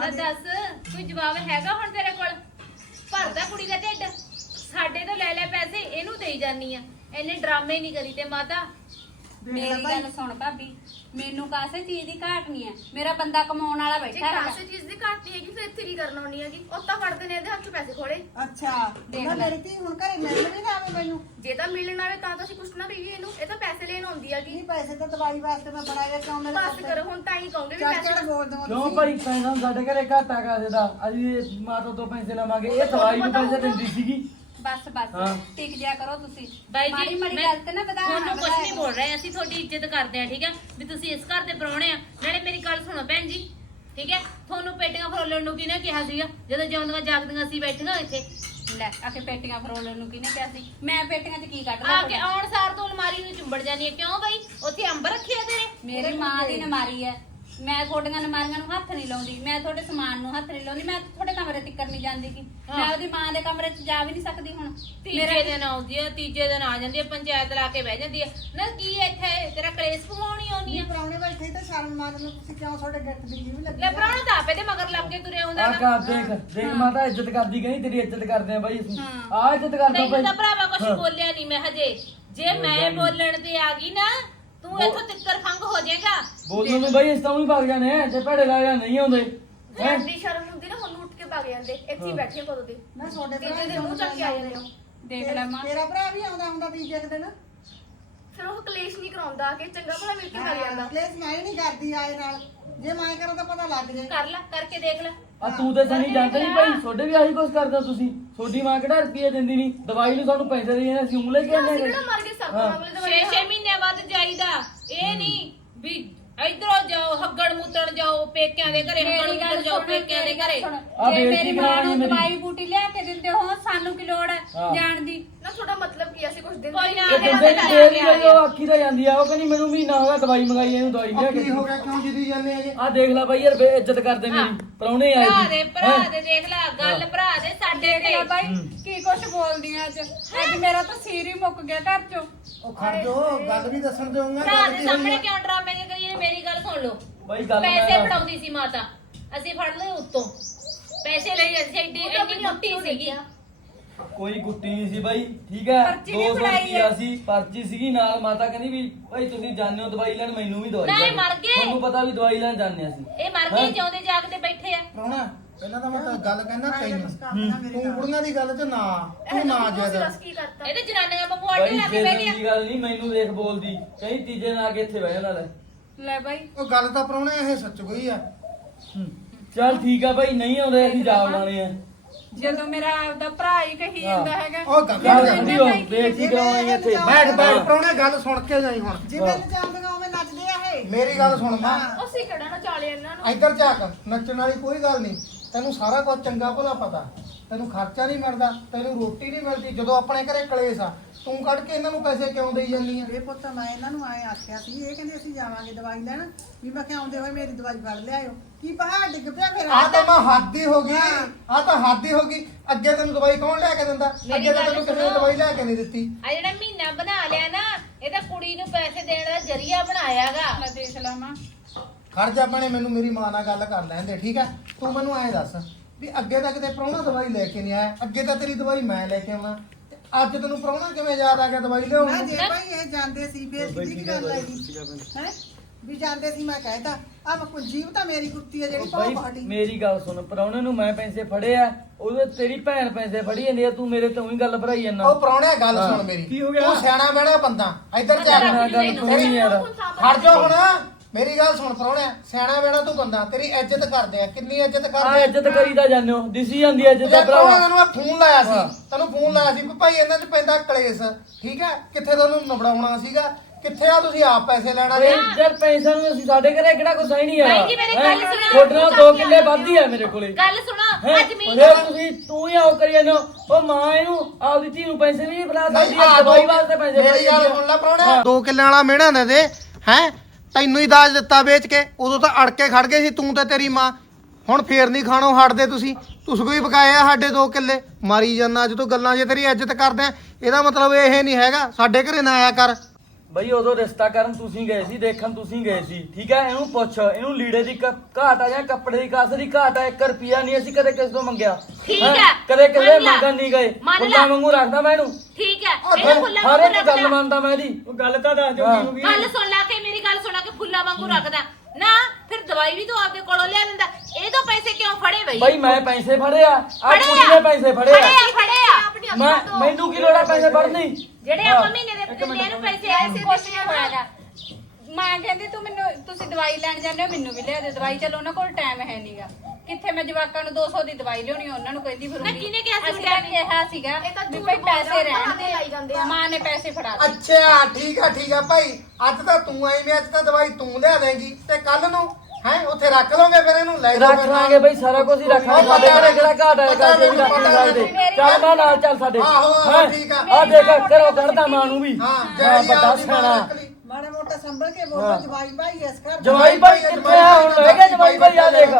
ਲੈ ਦੱਸ ਕੋਈ ਜਵਾਬ ਹੈਗਾ ਹੁਣ ਤੇਰੇ ਕੋਲ? ਭਰਦਾ ਕੁੜੀ ਦਾ ਢਿੱਡ। ਸਾਡੇ ਤੋਂ ਲੈ ਲੈ ਪੈਸੇ ਇਹਨੂੰ ਦੇਈ ਜਾਨੀ ਆ। ਇਹਨੇ ਡਰਾਮੇ ਨਹੀਂ ਕਰੀ ਤੇ ਮਾਤਾ। ਮੇਰੀ ਗੱਲ ਸੁਣ ਭਾਬੀ ਮੈਨੂੰ ਕਾਸੇ ਚੀਜ਼ ਦੀ ਘਾਟ ਨਹੀਂ ਹੈ? ਮੇਰਾ ਬੰਦਾ ਕਮਾਉਣ ਵਾਲਾ ਜੇ ਬੈਠਾ ਹੈਗਾ। ਕਾਸੇ ਚੀਜ਼ ਦੀ ਘਾਟ ਨਹੀਂ ਹੈਗੀ ਫਿਰ ਇੱਥੇ ਕੀ ਕਰਨ ਆਉਣੀ ਹੈਗੀ? ਉਹ ਤਾਂ ਫੜਦੇ ਨੇ ਇਹਦੇ ਹੱਥ 'ਚ ਪੈਸੇ ਖੋੜੇ ਅੱਛਾ ਦੇਖ ਨਾ ਲੈ। ਮੇਰੀ ਧੀ ਹੁਣ ਘਰੇ ਮਿਲਣ ਵੀ ਨਾ ਆਵੇ ਮੈਨੂੰ। ਜੇ ਤਾਂ ਮਿਲਣ ਆਵੇ ਤਾਂ ਤਾਂ ਅਸੀਂ ਕੁਛ ਨਾ ਕਹੀਏ ਇਹਨੂੰ। ਇਹ ਤਾਂ ਪੈਸੇ ਲੈਣ ਆਉਂਦੀ ਹੈਗੀ। ਕੀ ਪੈਸੇ ਤਾਂ ਦਵਾਈ ਵਾਸਤੇ ਮੈਂ ਬਣਾਇਆ ਕਿਉਂ ਮੇਰੇ ਬਸ ਕਰੋ ਹੁਣ ਤਾਂ ਹੀ ਕਹੋਗੇ ਵੀ ਚੱਲ ਪੈਸੇ ਬੋਲ ਦਵਾਂ ਕਿਉਂ ਭਾਈ? ਪੈਸਾ ਸਾਡੇ ਘਰੇ ਘਾਟਾ ਕਾਸੇ ਦਾ ਅਸੀਂ ਮਾਤਾ ਤੋਂ ਪੈਸੇ ਲਵਾਂਗੇ। ਇਹ ਦਵਾਈ ਨੂੰ ਪੈਸੇ ਦਿੰਦੀ ਸੀਗੀ। ਬਸ ਬਸ। ਟਿਕ ਜਾ ਕਰੋ ਤੁਸੀਂ। ਬਾਈ ਮਾੜੀ ਜੀ ਮਾੜੀ ਮੈਂ ਗੱਲ ਤੇ ਨਾ ਵਧਾ ਤੁਹਾਨੂੰ ਕੁਝ ਨਹੀਂ ਬੋਲ ਰਹੇ ਅਸੀਂ ਤੁਹਾਡੀ ਇੱਜ਼ਤ ਕਰਦੇ ਆ ਠੀਕ ਹੈ ਵੀ ਤੁਸੀਂ ਇਸ ਘਰ ਦੇ ਪ੍ਰਾਹੁਣੇ ਆ। ਨਾਲੇ ਮੇਰੀ ਗੱਲ ਸੁਣੋ ਭੈਣ ਜੀ ਠੀਕ ਹੈ ਤੁਹਾਨੂੰ ਪੇਟੀਆਂ ਫਰੋਲਣ ਨੂੰ ਕਿਹਨੇ ਕਿਹਾ ਸੀਗਾ? ਜਦੋਂ ਜਿਉਂਦੀਆਂ ਜਾਗਦੀਆਂ ਸੀ ਬੈਠੀਆਂ ਇੱਥੇ। ਲੈ ਆਕੇ ਪੇਟੀਆਂ ਫਰੋਲਣ ਨੂੰ ਕਿਹਨੇ ਕਿਹਾ ਸੀ? ਮੈਂ ਪੇਟੀਆਂ 'ਚ ਕੀ ਕੱਢ ਆ ਕੇ ਆਉਣ ਸਾਰ ਤੋਂ ਅਲਮਾਰੀ ਨੂੰ ਚੁੰਬੜ ਜਾਨੀ ਹੈ ਕਿਉਂ ਬਈ? ਉੱਥੇ ਅੰਬ ਰੱਖੇ ਆ ਤੇਰੇ? ਮੇਰੀ ਮਾਂ ਦੀ ਨਮਾਰੀ ਹੈ। ਮੈਂ ਤੁਹਾਡੀਆਂ ਨਮਾਰੀਆਂ ਨੂੰ ਹੱਥ ਨਹੀਂ ਲਾਉਂਦੀ ਮੈਂ ਤੁਹਾਡੇ ਸਮਾਨ ਨੂੰ ਹੱਥ ਨਹੀਂ ਲਾਉਂਦੀ ਮੈਂ ਤੁਹਾਡੇ ਕਮਰੇ ਤੱਕ ਨਹੀਂ ਜਾਂਦੀ ਗੀ। ਮੈਂ। ਉਹਦੀ ਮਾਂ ਦੇ ਕਮਰੇ 'ਚ ਜਾ ਵੀ ਨਹੀਂ ਸਕਦੀ ਹੁਣ। ਤੀਜੇ ਦਿਨ ਆਉਂਦੀ ਹੈ ਤੀਜੇ ਦਿਨ ਆ ਜਾਂਦੀ ਹੈ ਪੰਚਾਇਤ ਲਾ ਕੇ ਬਹਿ ਜਾਂਦੀ ਹੈ ਨਾ ਕੀ ਇੱਥੇ? ਤੇਰਾ ਕਲੇਸ਼ ਪਵਾਉਣੀ ਆਉਣੀ ਆ। ਪਰਾਉਣੇ ਬੈਠੇ ਤਾਂ ਸ਼ਰਮ ਮੰਨ ਲਓ ਤੁਸੀਂ ਕਿਉਂ ਤੁਹਾਡੇ ਗੱਟ ਦੀ ਵੀ ਲੱਗੀ ਲੈ ਪ੍ਰਾਹੁਣਾ ਤਾਂ ਆਪੇ ਦੇ ਮਗਰ ਲੱਗ ਕੇ ਤੁਰਿਆ ਹੁੰਦਾ ਆ। ਕਾ ਦੇਖ ਦੇਖ ਮਾਤਾ ਇੱਜ਼ਤ ਕਰਦੀ ਕਹਿੰਦੀ ਤੇਰੀ ਇੱਜ਼ਤ ਕਰਦੇ ਆ ਬਾਈ ਅਸੀਂ। ਆ ਇੱਜ਼ਤ ਕਰਦਾ ਤੈਨੂੰ ਬਾਈ। ਤਾਂ ਭਰਾਵਾ ਕੁਝ। ਬੋਲਿਆ ਨਹੀਂ ਮੈਂ ਹਜੇ। ਜੇ ਮੈਂ ਬੋਲਣ ਤੇ ਆ ਗਈ ਨਾ ਤੂੰ ਇੱਥੋਂ ਤਿੱਕਰ ਖੰਗ ਹੋ ਜਾਏਗਾ। ਬੋਲਣ ਨੂੰ ਬਾਈ ਇਸ ਤਾਂ ਵੀ ਭੱਗ ਜਾਣੇ ਜੇ ਭੜੇ ਲਾ ਜਾਂ ਨਹੀਂ ਆਉਂਦੇ। ਜੇ ਹੈਂ? ਅੱਡੀ ਸ਼ਰਮ ਹੁੰਦੀ ਨਾ ਹੁਣ ਉੱਠ ਕੇ ਭੱਗ ਜਾਂਦੇ ਇੱਥੇ ਹੀ ਹਾਂ। ਬੈਠੇ ਕਦੋਂ ਦੇ। ਮੈਂ ਤੁਹਾਡੇ ਤੀਜੇ ਦਿਨ ਮੂੰਹ ਚੱਕ ਕੇ ਆ ਜਾਂਦੇ ਹੋ। ਦੇਖ ਲੈ ਮਾਂ। ਤੇਰਾ ਭਰਾ ਵੀ ਆਉਂਦਾ ਹੁੰਦਾ ਤੀਜੇ ਕੁ ਦਿਨ। ਫਿਰ ਉਹ ਕਲੇਸ਼ ਨਹੀਂ ਕਰਾਉਂਦਾ ਕਿ ਚੰਗਾ ਭਲਾ ਮਿਲ ਕੇ ਕਰ ਜਾਂਦਾ। ਪਲੇਸ ਮੈਂ ਨਹੀਂ ਕਰਦੀ ਆਏ ਨਾਲ। ਜੇ ਮੈਂ ਕਰਾਂ ਤਾਂ ਪਤਾ ਲੱਗ ਜਾਏ। ਕਰ ਲੈ ਕਰਕੇ ਦੇਖ ਲੈ। ਆ ਤੂੰ ਤੇ ਸਣੀ ਜਾਂਦਾ ਨਹੀਂ ਭਾਈ ਤੁਹਾਡੇ ਵੀ ਆਹੀ ਕੁਛ ਕਰਦੇ ਤੁਸੀਂ। ਤੁਹਾਡੀ ਮਾਂ ਕਿਹੜਾ ਰੁਪਈਆ ਦਿੰਦੀ ਨਹੀਂ ਦਵਾਈ ਨੂੰ ਸਾਨੂੰ ਪੈਸੇ ਦੇ ਜਾਂਦੇ ਅਸੀਂ ਉਂਗਲੇ ਅਸੀਂ ਕਿਹੜਾ ਮਰ ਗਏ ਸਭ ਹਾਂ। ਅਗਲੇ ਦਵਾਈ ਛੇ ਮਹੀਨੇ ਜਾਈਦਾ ਇਹ ਨਹੀਂ ਵੀ ਇਧਰੋਂ ਜਾਓ ਹੱਗੜ ਮੁੱਤਣ ਜਾਓ ਪੇਕਿਆਂ ਦੇ ਘਰੇ ਹੱਗੜ ਮੇਰੀ ਗੱਲ ਮੁੱਤਣ ਜਾਓ ਸੁਣ ਪੇਕਿਆਂ ਦੇ ਘਰੇ ਆ ਜੇ ਬੇਇੱਜ਼ਤੀ ਮੇਰੀ ਮਾਂ ਕਰਾਉਣੀ ਨੂੰ ਮੇਰੀ। ਦਵਾਈ ਬੂਟੀ ਲਿਆ ਕੇ ਦਿੰਦੇ ਹੋ ਸਾਨੂੰ ਕੀ ਲੋੜ ਹੈ ਹਾਂ। ਜਾਣ ਦੀ ਨਾ ਤੁਹਾਡਾ ਮਤਲਬ ਕੀ ਹੈ? ਅਸੀਂ ਕੁਝ ਦਿਨ ਕੋਈ ਨਾ, ਮੇਰਾ ਬੰਦੇ ਤਾਂ ਦੀ ਆ ਗਿਆ। ਉਹ ਅੱਖੀ ਤਾਂ ਜਾਂਦੀ ਆ ਉਹ ਕਹਿੰਦੀ ਮੈਨੂੰ ਮਹੀਨਾ ਹੋ ਗਿਆ ਦਵਾਈ ਮੰਗਾਈ ਇਹਨੂੰ ਦਵਾਈ ਲਿਆ ਕੇ ਕੀ ਹੋ ਗਿਆ ਕਿਉਂ ਜਿੱਦੀ ਜਾਂਦੇ ਹੈਗੇ ਆ ਦੇਖ ਲੈ ਬਾਈ ਯਾਰ ਬੇ ਇੱਜ਼ਤ ਕਰਦੇ। ਮੇਰੀ ਪਰੌਣੇ ਆਏ ਭਰਾ। ਦੇ ਭਰਾ? ਦੇ ਦੇਖ ਲੈ ਗੱਲ ਹਾਂ। ਭਰਾ ਦੇ ਸਾਡੇ ਦੇਖ ਲੈ ਤੇ ਬਾਈ ਕੀ ਕੁਛ ਬੋਲਦੀ ਆ ਅੱਜ ਅੱਜ ਮੇਰਾ ਤਾਂ ਸਿਰ ਹੀ ਮੁੱਕ ਗਿਆ ਘਰ ਚੋਂ ਉਹ ਖੜ ਜੋ ਗੱਲ ਵੀ ਦੱਸਣ ਦੇਉਂਗਾ ਭਰਾ ਦੇ ਸਾਹਮਣੇ ਕਿਉਂ ਡਰਾਮੇ ਜੇ ਕਰੀਏ ਮੇਰੀ ਗੱਲ ਸੁਣ ਲਓ। ਬਾਈ ਗੱਲ ਪੈਸੇ ਮੈਂ ਫੜਾਉਂਦੀ ਸੀ ਮਾਤਾ। ਅਸੀਂ ਫੜ ਲਏ ਉੱਤੋਂ। ਪੈਸੇ ਲਈ ਅਸੀਂ ਐਡੀ ਐਡੀ ਮੁੱਠੀ ਸੀਗੀ। ਕੋਈ ਗੁੱਟੀ ਨਹੀਂ ਸੀ ਬਾਈ ਠੀਕ ਹੈ ਪਰਚੀ ਵੀ 200 ਫੜਾਈ ਰੁਪਿਆ ਹੈ। ਸੀ ਪਰਚੀ ਸੀਗੀ ਨਾਲ ਮਾਤਾ ਕਹਿੰਦੀ ਵੀ ਭਾਈ ਤੁਸੀਂ ਹੋ ਦਵਾਈ ਲੈਣ ਮੈਨੂੰ ਵੀ ਦਵਾਈ ਨਹੀਂ, ਲੈਣ। ਮਰ ਗਏ। ਤੁਹਾਨੂੰ ਪਤਾ ਵੀ ਦਵਾਈ ਲੈਣ ਜਾਂਦੇ ਅਸੀਂ। ਇਹ ਮਰ ਗਏ ਜਿਉਂਦੇ ਜਾਗਦੇ ਬੈਠੇ ਆ। ਪਹਿਲਾਂ ਤਾਂ ਮੈਂ ਤਾਂ ਗੱਲ ਕਹਿੰਦਾ ਮੈਂ ਤੈਨੂੰ। ਤੂੰ ਕੁੜੀਆਂ ਦੀ ਗੱਲ 'ਚ ਨਾ ਤੂੰ ਨਾ ਜ਼ਿਆਦਾ। ਰਸ ਕੀ ਕਰਤਾ। ਇਹਦੇ ਜਨਾਨੀਆਂ ਵਾਂਗੂ ਆਟੇ ਲਾ ਕੇ ਬਹਿ ਗਿਆ ਦੀ ਗੱਲ ਨਹੀਂ ਮੈਨੂੰ ਦੇਖ ਬੋਲਦੀ। ਕਈ ਤੀਜੇ ਨਾਲ ਆ ਕੇ ਇੱਥੇ ਬਹਿ ਜਾਣਾ ਲੈ ਲੈ ਬਾਈ। ਉਹ ਗੱਲ ਤਾਂ ਪ੍ਰਾਹੁਣੇ ਇਹ ਸੱਚ ਗਈ ਆ। ਹੂੰ। ਚੱਲ ਠੀਕ ਆ ਬਾਈ ਨਹੀਂ ਆਉਂਦੇ ਅਸੀਂ ਜਾ ਬਣਾਣੇ ਆ। ਜਦੋਂ ਮੇਰਾ ਆਪਦਾ ਭਰਾ ਹੀ ਕਹੀ ਜਾਂਦਾ ਹੈਗਾ ਉਹ ਗੱਲ ਚੱਲ ਕਰ ਖੜੀ ਹੋ ਬੇਇੱਜ਼ਤੀ ਕਰਾਉਣੀ ਇੱਥੇ। ਬੈਠ ਬੈਠ ਪ੍ਰਾਹੁਣੇ ਗੱਲ ਸੁਣ ਕੇ ਜਾਈ ਹੁਣ। ਜਿਵੇਂ ਚਾਹੁੰਦੀਆਂ ਉਵੇਂ ਨੱਚਦੇ ਆ ਇਹ। ਮੇਰੀ ਗੱਲ ਸੁਣ ਮਾਂ। ਅਸੀਂ ਕਿਹੜਾ ਨਾ ਚਾਲੇ ਇਹਨਾਂ ਨੂੰ। ਇੱਧਰ ਝਾਕ ਨੱਚਣ ਵਾਲੀ ਕੋਈ ਗੱਲ ਨਹੀਂ। ਤੈਨੂੰ ਸਾਰਾ ਕੁਝ ਚੰਗਾ ਭਲਾ ਪਤਾ। ਤੈਨੂੰ ਖਰਚਾ ਨਹੀਂ ਮਿਲਦਾ ਤੈਨੂੰ ਰੋਟੀ ਨਹੀਂ ਮਿਲਦੀ ਜਦੋਂ ਆਪਣੇ ਘਰੇ ਕਲੇਸ਼ ਆ ਤੂੰ ਕੱਢ ਕੇ ਇਹਨਾਂ ਨੂੰ ਪੈਸੇ ਕਿਉਂ ਦੇਈ ਜਾਂਦੀ ਆ? ਇਹ ਪੁੱਤ ਮੈਂ ਇਹਨਾਂ ਨੂੰ ਆਏ ਆਖਿਆ ਸੀ ਇਹ ਕਹਿੰਦੇ ਅਸੀਂ ਜਾਵਾਂਗੇ ਦਵਾਈ ਲੈਣ ਵੀ ਮੈਂ ਕਿਹਾ ਆਉਂਦੇ ਹੋਏ ਮੇਰੀ ਦਵਾਈ ਫੜ ਲਿਆਇਓ। ਕੀ ਪਹਾੜ ਡਿੱਗ ਪਿਆ ਫਿਰ? ਆ ਤਾਂ ਮੈਂ ਹੱਦ ਹੀ ਹੋ ਗਈ ਆ ਤਾਂ ਹੱਦ ਹੀ ਹੋ ਗਈ। ਅੱਗੇ ਤੈਨੂੰ ਦਵਾਈ ਕੌਣ ਲਿਆ ਕੇ ਦਿੰਦਾ? ਮੇਰੀ ਅੱਗੇ ਤਾਂ ਗੱਲ ਤੈਨੂੰ ਕਿਸੇ ਨੇ ਸੁਣੋ। ਦਵਾਈ ਲਿਆ ਕੇ ਨਹੀਂ ਦਿੱਤੀ। ਆ ਜਿਹੜਾ ਮਹੀਨਾ ਬਣਾ ਲਿਆ ਨਾ ਇਹ ਤਾਂ ਕੁੜੀ ਨੂੰ ਪੈਸੇ ਦੇਣ ਦਾ ਜਰੀਆ ਬਣਾਇਆਗਾ। ਲੈ ਦੇਖ ਲਾ ਮਾਂ ਖੜ ਜਾ ਬਣੇ ਮੈਨੂੰ ਮੇਰੀ ਮਾਂ ਨਾਲ ਗੱਲ ਕਰ ਲੈਣ ਦੇ ਠੀਕ ਹੈ? ਤੂੰ ਮੈਨੂੰ ਐਂ ਦੱਸ ਵੀ ਅੱਗੇ ਤਾਂ ਕਿਤੇ ਪ੍ਰਾਹੁਣਾ ਦਵਾਈ ਲੈ ਕੇ ਨਹੀਂ ਆਇਆ ਅੱਗੇ ਤਾਂ ਤੇਰੀ ਦਵਾਈ ਮੈਂ ਲੈ ਕੇ ਆਉਣਾ। ਤੇ ਅੱਜ ਤੈਨੂੰ ਪ੍ਰਾਹੁਣਾ ਕਿਵੇਂ ਯਾਦ ਆ ਗਿਆ ਦਵਾਈ ਨਾ ਲਿਆਉਣ ਜੇ ਭਾਈ ਇਹ ਜਾਂਦੇ ਸੀ ਫੇਰ ਕਿਹਦੀ ਕੀ ਗੱਲ ਹੈਗੀ ਹੈ? ਵੀ ਜਾਂਦੇ ਸੀ ਮੈਂ ਕਹਿਤਾ ਆ ਮੈਂ ਕੋਈ ਜੀਵ ਤਾਂ ਮੇਰੀ ਕੁੱਤੀ ਹੈ ਜਿਹੜੀ ਬਾਈ ਪਾਉ ਬਾਡੀ ਮੇਰੀ ਗੱਲ ਸੁਣ ਪਰੌਣੇ ਨੂੰ ਮੈਂ ਪੈਸੇ ਫੜੇ ਆ ਉਹਦੇ ਤੇਰੀ ਭੈਣ ਪੈਸੇ ਫੜੀ ਜਾਂਦੀ ਆ ਤੂੰ ਮੇਰੇ ਤੋਂ ਹੀ ਗੱਲ ਭਰਾਈ ਜਾਂਦਾ। ਉਹ ਪ੍ਰਾਹੁਣਿਆ ਗੱਲ ਹਾਂ। ਸੁਣ ਮੇਰੀ। ਕੀ ਹੋ ਗਿਆ? ਤੂੰ ਸਿਆਣਾ ਬਹਿਣਾ ਬੰਦਾ ਇੱਧਰ ਜਾ ਸੁਣੀ ਯਾਰ। ਖੜ ਜਾ ਹੁਣ। ਮੇਰੀ ਗੱਲ ਸੁਣ ਪ੍ਰਾਹੁਣਿਆ ਸਿਆਣਾ ਬਹਿਣਾ ਤੂੰ ਬੰਦਾ ਤੇਰੀ ਇੱਜ਼ਤ ਕਰਦੇ ਆ ਕਿੰਨੀ ਇੱਜ਼ਤ ਆ ਕਰਦੇ ਆ ਇੱਜ਼ਤ ਕਰੀਦਾ ਜਾਂਦੇ ਹੋ ਦਿਸੀ ਜਾਂਦੀ ਆ ਇੱਜ਼ਤ ਦਾ ਜੇ ਤੈਨੂੰ ਮੈਂ ਫੋਨ ਲਾਇਆ ਹਾਂ। ਸੀ ਤੈਨੂੰ ਫੋਨ ਲਾਇਆ ਸੀ ਵੀ ਭਾਈ ਇਹਨਾਂ 'ਚ ਪੈਂਦਾ ਕਲੇਸ਼ ਠੀਕ ਹੈ ਕਿੱਥੇ ਤੁਹਾਨੂੰ ਨਬੜਾਉਣਾ ਸੀਗਾ? ਕਿੱਥੇ ਆ ਤੁਸੀਂ ਆਪ ਪੈਸੇ ਲੈਣਾ ਓਏ ਜੀ ਯਾਰ ਪੈਸਾ ਨੂੰ ਅਸੀਂ ਸਾਡੇ ਘਰੇ ਕਿਹੜਾ ਕੁਛ ਹੈ ਨਹੀਂ ਯਾਰ ਬਾਈ ਜੀ, ਮੇਰੀ ਗੱਲ ਸੁਣੋ। ਨਾਲ ਦੋ ਕਿੱਲੇ ਵੱਧਦੀ ਆ ਮੇਰੇ ਕੋਲੇ। ਗੱਲ ਸੁਣੋ ਹੈਂ? ਅੱਜ ਮੀਂਹ ਉਹਦੇ ਤੁਸੀਂ ਤੂੰ ਹੀ ਆਉ ਕਰੀ ਜਾਂਦੇ ਹੋ। ਉਹ ਮਾਂ ਇਹਨੂੰ ਆਪਦੀ ਧੀ ਨੂੰ ਪੈਸੇ ਨਹੀਂ ਫੜਾ ਸਕਦੀ ਆ ਦਵਾਈ ਵਾਸਤੇ ਪੈਸੇ ਮੇਰੀ ਗੱਲ ਸੁਣ ਲੈ ਹਾਂ। ਪ੍ਰਾਹੁਣਾ ਦੋ ਕਿੱਲਿਆਂ ਵਾਲਾ ਮਿਹਣਾ ਦੇ ਦੇ ਹੈ? ਤੈਨੂੰ ਹੀ ਦਾਜ ਦਿੱਤਾ ਵੇਚ ਕੇ ਉਦੋਂ ਤਾਂ ਅੜ ਕੇ ਖੜ ਗਏ ਸੀ ਤੂੰ ਤੇ ਤੇਰੀ ਮਾਂ। ਹੁਣ ਫੇਰ ਨਹੀਂ ਖਾਣੋਂ ਹਟਦੇ ਤੁਸੀਂ। ਤੁਸੀਂ ਕੋਈ ਬਕਾਇਆ ਸਾਡੇ ਦੋ ਕਿੱਲੇ? ਮਾਰੀ ਜਾਂਦਾ ਜਦੋਂ ਗੱਲਾਂ ਜੇ ਤੇਰੀ ਇੱਜ਼ਤ ਕਰਦੇ ਆ ਇਹਦਾ ਮਤਲਬ ਇਹ ਨਹੀਂ ਹੈਗਾ। ਸਾਡੇ ਘਰੇ ਨਾ ਆਇਆ ਕਰ। ਬਈ ਉਦੋਂ ਰਿਸ਼ਤਾ ਕਰਨ ਤੁਸੀਂ ਗਏ ਸੀ ਦੇਖਣ ਤੁਸੀਂ ਗਏ ਸੀ। ਠੀਕ ਹੈ ਇਹਨੂੰ ਪੁੱਛ ਇਹਨੂੰ ਲੀੜੇ ਦੀ ਕ- ਘਾਟ ਆ ਜਾਂ ਕੱਪੜੇ ਦੀ ਕਾਸੇ ਦੀ ਘਾਟ ਆ? 1 ਰੁਪਿਆ ਨਹੀਂ ਅਸੀਂ ਕਦੇ ਕਿਸੇ ਤੋਂ ਮੰਗਿਆ। ਠੀਕ ਹੈਂ? ਹੈ, ਕਦੇ ਕਿਸੇ ਮੰਨ ਲਾ। ਮੰਗਣ ਨਹੀਂ ਗਏ। ਮੰਨ ਲਾ। ਫੁੱਲਾਂ ਵਾਂਗੂ ਰੱਖਦਾ ਮੈਂ ਇਹਨੂੰ। ਠੀਕ ਹੈ ਇਹਨੂੰ ਫੁੱਲਾਂ ਹਰ ਇੱਕ ਗੱਲ ਮੰਨਦਾ ਮੈਂ ਇਹਦੀ। ਉਹ ਗੱਲ ਤਾਂ ਦੱਸ ਦਿਓ ਹਾਂ। ਕਿਹਨੂੰ ਵੀ ਗੱਲ ਸੁਣ ਲਾ ਕੇ ਮੇਰੀ ਗੱਲ ਸੁਣਾ ਕੇ ਫੁੱਲਾਂ ਵਾਂਗੂ ਰੱਖਦਾ। ਨਾ ਫਿਰ ਦਵਾਈ ਵੀ ਤੂੰ ਆਪਦੇ ਕੋਲੋਂ ਲਿਆ ਦਿੰਦਾ। ਇਹ ਤੋਂ ਪੈਸੇ ਕਿਉਂ ਫੜੇ ਬਈ? ਬਈ ਮੈਂ ਪੈਸੇ ਫੜੇ ਆ ਆ ਫੜੇ ਕੁੜੀ ਆ। ਨੇ ਪੈਸੇ ਫੜੇ ਫੜੇ ਆ ਆ ਫੜੇ ਆ ਮੈਂ ਮੈਨੂੰ ਕੀ ਲੋੜ ਆ ਪੈਸੇ ਫੜਨੀ ਜਿਹੜੇ ਆਪਾਂ ਮਹੀਨੇ ਦੇ ਇਹਨੂੰ ਪੈਸੇ ਆਏ ਸੀ ਕੁਛ ਨਹੀਂ ਮਾਂ ਕਹਿੰਦੀ ਤੂੰ ਮੈਨੂੰ ਤੁਸੀਂ ਦਵਾਈ ਲੈਣ ਜਾਂਦੇ ਹੋ ਮੈਨੂੰ ਵੀ ਲਿਆ ਦੇ ਦਵਾਈ। ਚਲੋ ਉਹਨਾਂ ਕੋਲ ਟਾਈਮ ਹੈ ਨਹੀਂਗਾ ਕਿੱਥੇ ਮੈਂ ਜਵਾਕਾਂ ਨੂੰ 200 ਦੀ ਦਵਾਈ ਲਿਆਉਣੀ ਉਹਨਾਂ ਨੂੰ ਕਹਿੰਦੀ ਫਿਰੂੰਗੀ ਨਾ ਕਿਹਨੇ ਕਿਹਾ ਸੀ ਅਸੀਂ ਤਾਂ ਕਿਹਾ ਸੀਗਾ ਇਹ ਤਾਂ ਵੀ ਝੂਠ ਭਾਈ ਬੋਲ ਪੈਸੇ ਰਹੇ ਰਹਿਣ ਬਹਾਨੇ ਲਾਈ ਜਾਂਦੇ ਦੇ ਆ। ਮਾਂ ਨੇ ਪੈਸੇ ਫੜਾ ਦਿੱਤੇ। ਅੱਛਾ ਠੀਕ ਆ ਠੀਕ ਆ ਭਾਈ। ਅੱਜ ਤਾਂ ਤੂੰ ਆਈ ਮੈਂ ਅੱਜ ਤਾਂ ਦਵਾਈ ਤੂੰ ਲਿਆ ਦੇਂਗੀ। ਤੇ ਕੱਲ ਨੂੰ ਹੈ ਉੱਥੇ ਰੱਖ ਲਓਗੇ ਫਿਰ ਇਹਨੂੰ? ਲੈ ਜਾਓ ਰੱਖ ਫਿਰ ਨਾਲ। ਲਾਂਗੇ ਬਈ ਸਾਰਾ ਕੁਝ ਹੀ ਰੱਖਾਂਗੇ ਸਾਡੇ ਕਿਹੜਾ ਘਾਟ ਕਰਦੇ ਕਰਦੇ ਮੈਨੂੰ। ਚੱਲ ਮਾਂ ਨਾਲ ਚੱਲ ਸਾਡੇ। ਆਹੋ? ਠੀਕ ਆ। ਆ ਦੇਖ ਕਰੋ ਕੱਢਦਾ ਮਾਂ ਨੂੰ ਵੀ। ਹਾਂ ਹਾਂ, ਜਿਹੜੀ ਵੱਡਾ ਆਪਦੀ ਮਾਂ ਸਿਆਣਾ। ਰੱਖ ਮੋਟਾ ਸੰਭਲ ਕੇ ਹਾਂ। ਬੋਲੋ ਜਵਾਈ ਭਾਈ ਇਸ ਘਰ ਦਾ। ਜਵਾਈ ਭਾਈ ਕਿੱਥੇ ਆ ਹੁਣ ਜਵਾਈ ਭਾਈ ਆ ਦੇਖ।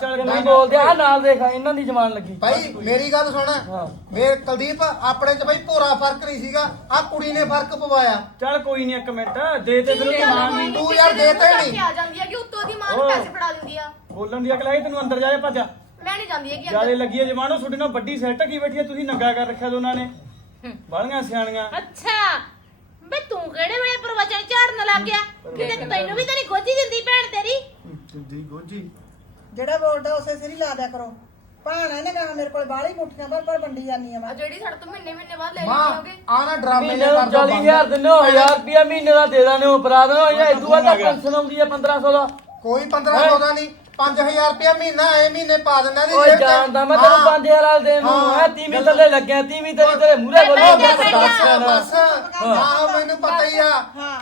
ਚੱਲ ਨਹੀਂ ਨਹੀਂ ਬੋਲਦੇ ਆ ਨਾਲ ਦੇਖ ਇਹਨਾਂ ਦੀ ਜਵਾਨ ਲੱਗੀ। ਭਾਈ ਮੇਰੀ ਗੱਲ ਸੁਣ। ਹਾਂ। ਮੇਰੇ ਕੁਲਦੀਪ ਆਪਣੇ ਚ ਭਾਈ ਭੋਰਾ ਫ਼ਰਕ ਨਹੀਂ ਸੀਗਾ। ਆ ਕੁੜੀ ਨੇ ਫ਼ਰਕ ਪਵਾਇਆ। ਚੱਲ ਕੋਈ ਨਹੀਂ ਇੱਕ ਮਿੰਟ। ਦੇ ਤੇ ਫਿਰ ਗੱਲ ਮਾਂ ਕੋਈ ਨੂੰ ਨੀ, ਤੂੰ ਯਾਰ ਦੇ ਦੇ ਤੇ ਮੂੰਹ ਨੀ। ਚੱਕ ਕੇ ਆ ਜਾਂਦੀ ਹੈ ਕਿ ਉੱਤੋਂ ਦੀ ਮਾਂ ਨੂੰ। ਪੈਸੇ ਫੜਾ ਦਿੰਦੀ ਆ। ਬੋਲਣ ਦੀ ਅਕਲ ਹੈ ਤੈਨੂੰ ਅੰਦਰ ਜਾ ਜਾ ਭੱਜ ਮੈਂ ਨਹੀਂ ਜਾਂਦੀ ਹੈਗੀ ਜਾਲੇ ਅੰਦਰ। ਲੱਗੀ ਹੈ ਜਵਾਨੋ ਤੁਹਾਡੇ ਨਾਲ ਵੱਡੀ ਸੈੱਟ ਕੀ ਬੈਠੀ ਹੈ ਤੁਸੀਂ ਨੰਗਾ ਕਰ ਰੱਖਿਆ ਦੋਨਾਂ ਨੇ। ਬਾਲੀਆਂ ਸਿਆਣੀਆਂ। ਅੱਛਾ। ਬੇ ਤੂੰ ਕਿਹੜੇ ਵੇਲੇ ਪ੍ਰਵਚਨ ਝਾੜਨ ਲੱਗ ਗਿਆ? ਕਿਤੇ ਤੈਨੂੰ ਵੀ ਤਾਂ ਨਹੀਂ ਗੋਜੀ ਦਿੰਦੀ ਭੈਣ ਤੇਰੀ? ਦੀ ਗੋਜੀ ਜਿਹੜਾ ਬੋਲਦਾ ਉਸੇ ਸਿਰ ਹੀ ਲਾ ਦਿਆ ਕਰੋ। ਭਾਣਾ ਇਹਨੇ ਕਹਾ ਮੇਰੇ ਕੋਲ ਬਾਹਲੀ ਮੁੱਠੀਆਂ ਪਰ ਪਰ ਵੰਡੀ ਜਾਂਦੀ ਆ ਆ ਮੈਂ ਜਿਹੜੀ ਸਾਡੇ ਤੋਂ ਮਹੀਨੇ ਮਹੀਨੇ ਬਾਅਦ ਲੈ ਮਾਂ ਲੈਂਦੀ ਹੋਗੇ ਆ ਨਾ ਡਰਾਮੇ ਮਹੀਨੇ ਨੂੰ ਕਰ ਦੋ 40000 ਦਿੰਦੇ ਹੋ 1000 ਰੁਪਿਆ ਮਹੀਨੇ ਦਾ ਦੇ ਦਾਨੇ ਅਪਰਾਧ ਹੋ ਜਾਂ ਇਦੋਂ ਬਾਅਦ ਤਾਂ ਪੈਨਸ਼ਨ ਆਉਂਦੀ ਹੈ 1500 ਦਾ। ਕੋਈ 1500 ਦਾ ਨਹੀਂ। 5000 ਰੁਪਇਆ ਮਹੀਨਾ ਐ ਮਹੀਨੇ ਪਾ ਦਿੰਦਾ ਦੀ ਓਏ। ਜਾਣਦਾ ਮੈਂ ਤੈਨੂੰ ਹਾਂ। 5000 ਵਾਲ ਦੇਣ ਨੂੰ ਹਾਂ। ਹੈ ਤੀਵੀਂ ਥੱਲੇ ਲੱਗਿਆ ਤੀਵੀਂ ਤੇਰੀ ਤੇਰੇ ਮੂਹਰੇ ਬੋਲੀ ਜਾ, ਬਸ ਦੱਸ ਜਾ। ਬਸ ਹਾਂ। ਮੈਨੂੰ ਪਤਾ ਹੀ ਆ।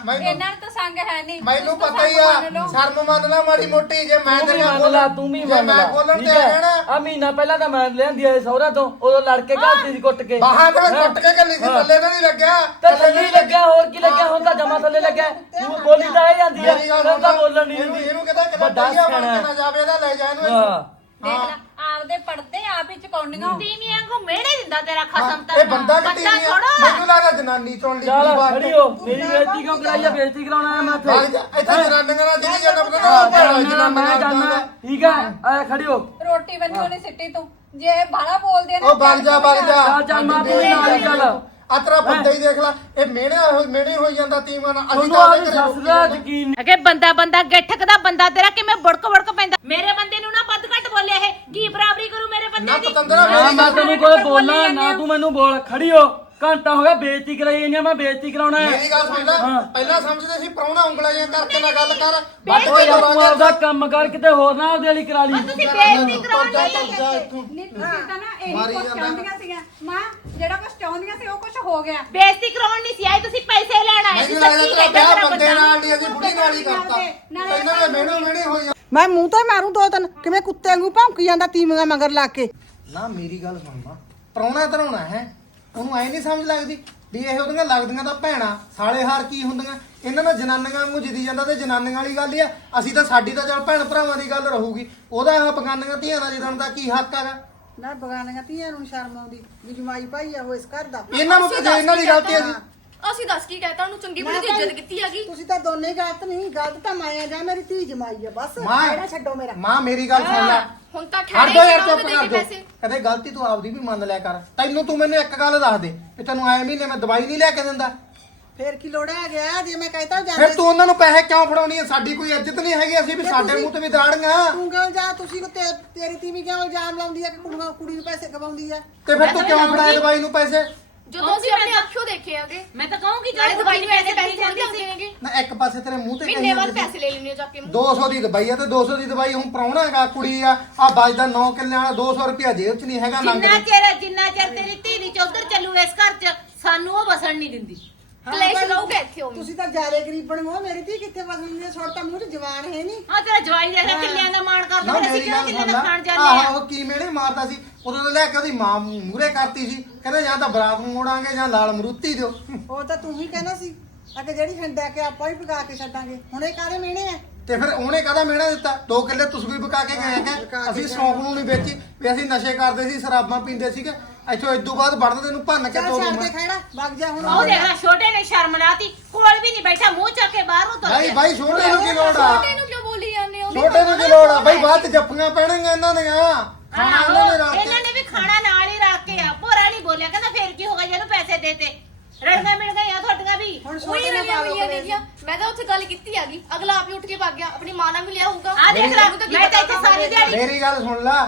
ਮੈਨੂੰ ਇਹਨਾਂ ਨੂੰ ਤਾਂ ਸੰਗ ਹੈ ਨਹੀਂ। ਮੈਨੂੰ ਤੁਸੀਂ ਪਤਾ ਹੀ ਆ। ਮੰਨ ਲਓ। ਸ਼ਰਮ ਮੰਨ ਲੈ ਮਾੜੀ ਮੋਟੀ ਜੇ ਮੈਂ ਤੂੰ ਵੀ ਮੰਨ ਲਾ ਤੂੰ ਵੀ ਜੇ ਮੰਨ ਮੈਂ ਲਾ। ਖੋਲਣ ਠੀਕ ਤੇ ਹੈ। ਆ ਮਹੀਨਾ ਪਹਿਲਾਂ ਤਾਂ ਮੈਂ ਲਿਆਂਦੀ ਆ ਸਹੁਰਾ ਤੋਂ ਉਦੋਂ ਲੜ ਕੇ ਘਾਤੀ ਸੀ ਕੁੱਟ ਕੇ। ਬਾਹਾਂ ਤੇ? ਟੁੱਟ ਕੇ ਗੱਲੀ ਸੀ ਹਾਂ। ਥੱਲੇ ਤਾਂ ਨਹੀਂ ਲੱਗਿਆ। ਤੇ ਥੱਲੇ ਹੀ ਲੱਗਿਆ ਹੋਰ ਕੀ ਲੱਗਿਆ? ਹੁਣ ਤਾਂ ਜਮਾ ਥੱਲੇ ਲੱਗਿਆ। ਤੂੰ ਬੋਲੀ ਤਾਂ ਇਹ ਜਾਂਦੀ ਆ। ਮੇਰੀ ਗੱਲ ਤਾਂ। ਬੋਲਣ ਨਹੀਂ ਇਹਨੂੰ ਦਿੰਦੀ। ਇਹਨੂੰ ਕਹਿੰਦਾ ਕਿ ਵੱਡਾ ਵੱਡਾ ਬਣ ਸਿਆਣਾ ਕੇ ਨਾ ਜਾਵੇ ਇਹਦਾ ਲੈ ਜਾ ਇਹਨੂੰ ਹਾਂ। ਦੇਖ ਲੈ ਆਪਦੇ ਪੜਦੇ ਆਪ ਹੀ ਚਕਾਉਣੀਆਂ ਤੀਵੀਂ ਵਾਂਗੂ ਮਿਹਣੇ ਦਿੰਦਾ ਤੇਰਾ ਖਸਮ ਤਾਂ ਇਹ ਬੰਦਾ ਕਿ ਟੀਵੀ ਆ ਥੋੜਾ ਮੈਨੂੰ ਲੱਗਦਾ ਜਨਾਨੀ ਚੁਣ ਲਈ ਚੱਲ ਬਾਤ ਖੜੀ ਹੋ। ਮੇਰੀ ਬੇਇੱਜ਼ਤੀ ਕਿਉਂ ਕਰਾਈ ਆ? ਬੇਇੱਜ਼ਤੀ ਕਰਾਉਣਾ ਆਇਆ ਮੈਂ ਇੱਥੇ। ਇੱਥੇ ਜਨਾਨੀਆਂ ਨਾਲ ਜਿਹੜੀ ਜਾਂਦਾ ਪਤਾ ਨਾ ਮੈਂ ਨਾਲ ਜਾਣਾ। ਠੀਕ ਹੈ ਆ ਖੜੀ ਹੋ। ਰੋਟੀ ਬੰਨੋ ਨਹੀਂ ਸਿੱਟੀ ਤੂੰ। ਜੇ ਬਾਹਲਾ ਬੋਲਦੇ ਆ ਨਾ ਉਹ ਵਗ ਜਾ ਵਗ ਜਾ। ਚੱਲ ਮਾਂ ਤੂੰ ਨਾਲ ਹੀ ਚੱਲ। ਅਤਰਾ ਬੰਦਾ ਹੀ ਦੇਖ ਲੈ ਇਹ ਮਿਹਣੇ ਹੋਈ ਮਿਹਣੇ ਹੋਈ ਜਾਂਦਾ ਤੀਵਾਂ ਨਾਲ। ਅਸੀਂ ਤੁਹਾਨੂੰ ਤਾਂ ਆਪਣੀ ਉਹਦੇ ਸੱਸ ਘਰੇ ਦਾ ਰੋਟੀ ਯਕੀਨ ਅਗੇ ਬੰਦਾ ਬੰਦਾ ਗਿੱਠਕ ਦਾ ਬੰਦਾ ਤੇਰਾ ਕਿਵੇਂ ਬੁੜਕ ਬੁੜਕ ਪੈਂਦਾ? ਮੇਰੇ ਬੰਦੇ ਨੂੰ ਨਾ ਵੱਧ ਘੱਟ ਬੋਲਿਆ ਇਹ। ਕੀ ਬਰਾਬਰੀ ਕਰੂ ਮੇਰੇ ਬੰਦੇ ਨਾ ਦੀ? ਪਤੰਦਰਾ ਨਾ ਮੇਰੀ ਮੈਂ ਗੱਲ ਤੈਨੂੰ ਕੋਈ ਬੋਲਾਂ ਨਾ ਤੂੰ ਮੈਨੂੰ ਬੋਲ। ਖੜੀ ਹੋ। ਘੰਟਾ ਹੋ ਗਿਆ ਬੇਇੱਜ਼ਤੀ ਕਰਾਈ ਆ ਮੈਂ ਬੇਇੱਜ਼ਤੀ ਕਰਾਉਣਾ ਹੈ। ਮੇਰੀ ਗੱਲ ਸੁਣ ਲੈ ਹਾਂ। ਪਹਿਲਾਂ ਸਮਝਦੇ ਸੀ ਪ੍ਰਾਹੁਣਾ ਉਂਗਲਾਂ ਜਿਹੀਆਂ ਕਰਕੇ ਨਾ ਗੱਲ ਕਰ। ਵੱਟ ਓਏ ਕੇ ਯਾਰ ਤੂੰ ਦਵਾਂਗੇ ਆਪਦਾ ਕੰਮ ਕਰ ਕਿਤੇ ਹੋਰ ਨਾ ਉਹਦੇ ਵਾਲੀ ਕਰਾ ਲਈ। ਤੁਸੀਂ ਬੇਇੱਜ਼ਤੀ ਕਰਾਉਣ ਲਈ ਨਹੀਂ ਤੁਸੀਂ ਤਾਂ ਨਾ ਇਹ ਮਾਰੀ ਜਾਂਦਾ। ਚਾਹੁੰਦੀਆਂ ਸੀਗੀਆਂ। ਮਾਂ ਜਿਹੜਾ ਕੁਝ ਚਾਹੁੰਦੀਆਂ ਸੀ ਉਹ ਕੁਝ ਹੋ ਗਿਆ। ਬੇਇੱਜ਼ਤੀ ਕਰਾਉਣ ਨਹੀਂ ਸੀ ਆਏ ਤੁਸੀਂ ਪੈਸੇ ਲੈਣ ਆਏ। ਸੀ ਮੈਨੂੰ ਲੱਗਦਾ ਸੱਚੀ ਤੇਰਾ ਕਹਿੰਦਾ ਵਿਆਹ ਤੇਰਾ ਬੰਦੇ ਨਾਲ ਨਹੀਂ ਅਸੀਂ ਬੁੜੀ ਨਾਲ ਹੀ ਕਰਤਾ। ਇਹਨਾਂ ਦੇ ਮਿਹਣੇ ਮਿਹਣੇ ਹੋਈਆਂ ਮੈਂ ਮੂੰਹ ਤੇ ਮਾਰੂ ਦੋ ਤਿੰਨ ਕਿਵੇਂ ਕੁੱਤੇ ਵਾਂਗੂ ਭੌਂਕੀ ਜਾਂਦਾ ਤੀਵੀਆਂ ਮਗਰ ਲਾ ਕੇ। ਨਾ ਮੇਰੀ ਗੱਲ ਸੁਣ ਲਾ ਪ੍ਰਾਹੁਣਾ ਧਰਾਉਣਾ ਹੈ। ਉਹਨੂੰ ਐ ਨਹੀਂ ਸਮਝ ਲੱਗਦੀ ਵੀ ਇਹ ਉਹਦੀਆਂ ਲੱਗਦੀਆਂ ਤਾਂ ਭੈਣਾ ਸਾਲੇ ਹਾਰ ਕੀ ਹੁੰਦੀਆਂ? ਇਹਨਾਂ ਨਾਲ ਜਨਾਨੀਆਂ ਨੂੰ ਜਿੱਦੀ ਜਾਂਦਾ ਤੇ ਜਨਾਨੀਆਂ ਵਾਲੀ ਗੱਲ ਹੀ ਆ। ਅਸੀਂ ਤਾਂ ਸਾਡੀ ਤਾਂ ਚੱਲ ਭੈਣ ਭਰਾਵਾਂ ਦੀ ਗੱਲ ਰਹੂਗੀ। ਉਹਦਾ ਇਹ ਬਗਾਨੀਆਂ ਧੀਆਂ ਦਾ ਜਿੱਦਣ ਦਾ ਕੀ ਹੱਕ ਹੈਗਾ? ਨਾ ਬਗਾਨੀਆਂ ਧੀਆਂ ਨੂੰ ਨੀ ਸ਼ਰਮ ਆਉਂਦੀ ਵੀ ਜਮਾਈ ਭਾਈ ਆ ਉਹ ਇਸ ਘਰ ਦਾ। ਇਹਨਾਂ ਨੂੰ ਤਾਂ ਜੇ ਇਹਨਾਂ ਦੀ ਗਲਤੀ ਹੈ ਜੀ। ਅਸੀਂ ਦੱਸ ਕੀ ਕਹਤਾ ਉਹਨੂੰ ਚੰਗੀ ਬੜੀ ਦੀ ਇੱਜ਼ਤ ਕੀਤੀ ਹੈਗੀ। ਤੁਸੀਂ ਤਾਂ ਦੋਨੇ ਗਲਤ ਨਹੀਂ ਗਲਤ ਤਾਂ ਮੈਂ ਆ ਜਾਂ ਮੇਰੀ ਧੀ ਜਮਾਈ ਆ ਬਸ। ਮਾਂ ਇਹੜਾ ਛੱਡੋ ਮੇਰਾ। ਮਾਂ ਮੇਰੀ ਗੱਲ ਸੁਣ ਲੈ। ਹੁਣ ਤਾਂ ਹਟ ਜਾ ਯਾਰ ਚੁੱਪ ਦੇ ਕਰ ਦੋ। ਕਦੇ ਗਲਤੀ ਤੂੰ ਆਪਦੀ ਵੀ ਮੰਨ ਲਿਆ ਕਰ। ਤੈਨੂੰ ਤੂੰ ਮੈਨੂੰ ਇੱਕ ਗੱਲ ਦੱਸ ਦੇ ਵੀ ਤੈਨੂੰ ਐ ਮਹੀਨੇ ਮੈਂ ਦਵਾਈ ਨਹੀਂ ਲੈ ਕੇ ਦਿੰਦਾ। ਫੇਰ ਕੀ ਲੋੜ ਆ ਗਿਆ ਜੇ ਮੈਂ ਕਹਿਤਾ ਫਿਰ ਜਾਂਦੇ ਤੂੰ ਉਹਨਾਂ ਨੂੰ ਪੈਸੇ ਕਿਉਂ ਫੜਾਉਣੀ ਹੈ ਸਾਡੀ ਕੋਈ ਇੱਜ਼ਤ ਨਹੀਂ ਹੈਗੀ ਅਸੀਂ ਵੀ ਸਾਡੇ ਤੁਸੀਂ- ਮੂੰਹ ਤੇ ਵੀ ਦਾੜੀਆਂ। ਤੂੰ ਕਿਉਂ ਜਾ ਤੁਸੀਂ ਕੋ ਤੇਰੀ ਤੀਵੀਂ ਕਿਉਂ ਇਲਜ਼ਾਮ ਲਾਉਂਦੀ ਆ ਕਿ ਕੁੜੀਆਂ ਕੁੜੀ ਨੂੰ ਪੈਸੇ ਕਮਾਉਂਦੀ ਆ? ਤੇ ਫਿਰ ਤੂੰ ਕਿਉਂ ਫੜਾਏ ਦਵਾਈ ਨੂੰ ਪੈਸੇ? ਜਦੋਂ ਅਸੀਂ ਆਪਣੇ ਅੱਖੋਂ ਦੇਖੇ ਆਗੇ ਮੈਂ ਤਾਂ ਕਹੂੰਗੀ ਨਾਲੇ ਜਦੋਂ ਦਵਾਈ ਨੂੰ ਪੈਸੇ ਪੈਸੇ ਹੈਗੇ ਨਾ ਇੱਕ ਪਾਸੇ ਤੇਰੇ ਮੂੰਹ ਤੇ ਮਹੀਨੇ ਬਾਅਦ। ਪੈਸੇ ਲੈ ਲੈਣੇ ਜਾ ਕੇ ਮੂੰਹ। 200 ਦੀ ਦਵਾਈ ਆ ਤੇ 200 ਦੀ ਦਵਾਈ ਹੁਣ ਪ੍ਰਾਹੁਣਾ ਹੈਗਾ ਕੁੜੀ ਆ ਆ ਵੱਜਦਾ 9 ਕਿੱਲਿਆਂ ਵਾਲਾ 200 ਰੁਪਿਆ ਜੇਬ 'ਚ ਨਹੀਂ ਹੈਗਾ ਜਿੰਨਾ ਲੰਘਦਾ ਚਿਰ ਜਿੰਨਾ ਚਿਰ ਤੇਰੀ ਧੀ ਦੀ ਚੌਧਰ ਚੱਲੂ ਇਸ ਘਰ 'ਚ ਸਾਨੂੰ ਉਹ ਵਸਣ ਨਹੀਂ ਦਿੰਦੀ। ਕਲੇਸ਼ ਰਹੂਗਾ ਇੱਥੇ ਉਹ। ਤੁਸੀਂ ਤਾਂ ਜਾਰੇ ਗਰੀਬਣ ਹੋ ਮੇਰੀ ਧੀ ਕਿੱਥੇ ਫਸਣੀ ਹੈ? ਛੋੜ ਤਾਂ ਮੂੰਹ 'ਚ ਜਵਾਨ ਹੈ ਨਹੀਂ। ਆ ਤੇਰਾ ਜਵਾਈ ਦੇ ਕਿੱਲਿਆਂ ਦਾ ਮਾਣ ਕਰਦਾ ਨਾ ਫਿਰ ਅਸੀਂ ਗੱਲ ਕਿੱਲਿਆਂ ਸੁਣ ਦਾ ਖਾਣ ਜਾਂਦੇ ਆ? ਆਹੋ ਕੀ ਮੇੜੇ ਮਾਰਦਾ ਸੀ? ਉਦੋਂ ਤਾਂ ਲੈ ਕੇ ਉਹਦੀ ਮਾਂ ਮੂਰੇ ਕਰਤੀ ਸੀ। ਕਹਿੰਦਾ ਜਾਂ ਤਾਂ ਬਰਾਤ ਨੂੰ ਮੋੜਾਂਗੇ ਜਾਂ ਲਾਲ ਮਰੂਤੀ ਦਿਓ। ਉਹ ਤਾਂ ਤੂੰ ਹੀ ਕਹਿਣਾ ਸੀ। ਅਗੇ ਜਿਹੜੀ ਹੰਡਾ ਕੇ ਆਪਾਂ ਹੀ ਪਕਾ ਕੇ ਛੱਡਾਂਗੇ। ਹੁਣ ਇਹ ਕਾਰੇ ਮਿਹਣੇ ਆ? ਤੇ ਫਿਰ ਉਹਨੇ ਕਾਹਦਾ ਮਿਹਣਾ ਦਿੱਤਾ? ਦੋ ਕਿੱਲੇ ਤੁਸੀਂ ਵੀ ਬਕਾ ਕੇ ਗਏ ਕਿ ਅਸੀਂ ਸੌਂਕ ਨੂੰ ਨਹੀਂ ਵੇਚੀ। ਵੀ ਅਸੀਂ ਨਸ਼ੇ ਕਰਦੇ ਸੀ ਸ਼ਰਾਬਾਂ ਪੀਂਦੇ ਸੀਗੇ। ਇੱਥੋਂ ਤੋਂ ਬਾਅਦ ਵੜਨ ਨੂੰ ਭੰਨ ਕੇ ਚੱਲ ਤੋੜੂ ਛੱਡ ਮੈਂ। ਦੇ ਖੈੜਾ ਵਗ ਜਾ ਹੁਣ। ਉਹ ਦੇਖ ਲੈ ਛੋਟੇ ਨੇ ਸ਼ਰਮ ਲਾਤੀ ਕੋਲ ਵੀ ਨਹੀਂ ਬੈਠਾ ਮੂੰਹ ਚੱਕ ਕੇ ਬਾਹਰੋਂ ਤੁਰ ਭਾਈ ਗਿਆ। ਭਾਈ ਛੋਟੇ ਨੂੰ ਕੀ ਲੋੜ ਆ? ਛੋਟੇ ਨੂੰ ਕਿਉਂ ਬੋਲੀ ਜਾਂਦੇ ਹੋ? ਛੋਟੇ ਨੂੰ ਕੀ ਲੋੜ ਆ? ਭਾਈ ਬਾਅਦ ਚ ਜੱਫੀਆਂ ਪੈਣਗੀਆਂ ਇਹਨਾਂ ਦੀਆਂ। ਖਾਣਾ ਆਹੋ, ਇਹਨਾਂ ਨੇ ਰਾਤ ਇਹਨਾਂ ਨੇ ਵੀ ਖਾਣਾ ਨਾਲ ਹੀ ਰੱਖ ਕੇ ਆ। ਭੋਰਾ ਨਹੀਂ ਬੋਲਿਆ ਕਹਿੰਦਾ ਫੇਰ ਕੀ ਹੋਗਾ ਜਿਹਨੂੰ ਪੈਸੇ ਦੇਤੇ ਰੜੀਆਂ ਮਿਲ ਗਈਆਂ ਤੁਹਾਡੀਆਂ ਵੀ। ਹੁਣ ਉਹੀ ਛੋਟੇ ਪਾ ਲਓ ਹੋਈਆਂ ਨੇ। ਗਿਆ ਮੈਂ ਤਾਂ ਉੱਥੇ ਗੱਲ ਕੀਤੀ ਆਗੀ ਅਗਲਾ ਆਪ ਹੀ ਉੱਠ ਕੇ ਭੱਗ ਗਿਆ। ਆਪਣੀ ਮਾਂ ਨਾਲ ਮਿਲਿਆ ਹੋਊਗਾ ਆ ਦੇਖ ਲੈ ਕੀ ਮੈਂ ਤਾਂ ਪਤਾ ਇੱਥੇ ਸਾਰੀ ਦਿਹਾੜੀ ਮੇਰੀ ਗੱਲ ਸੁਣ ਲੈ।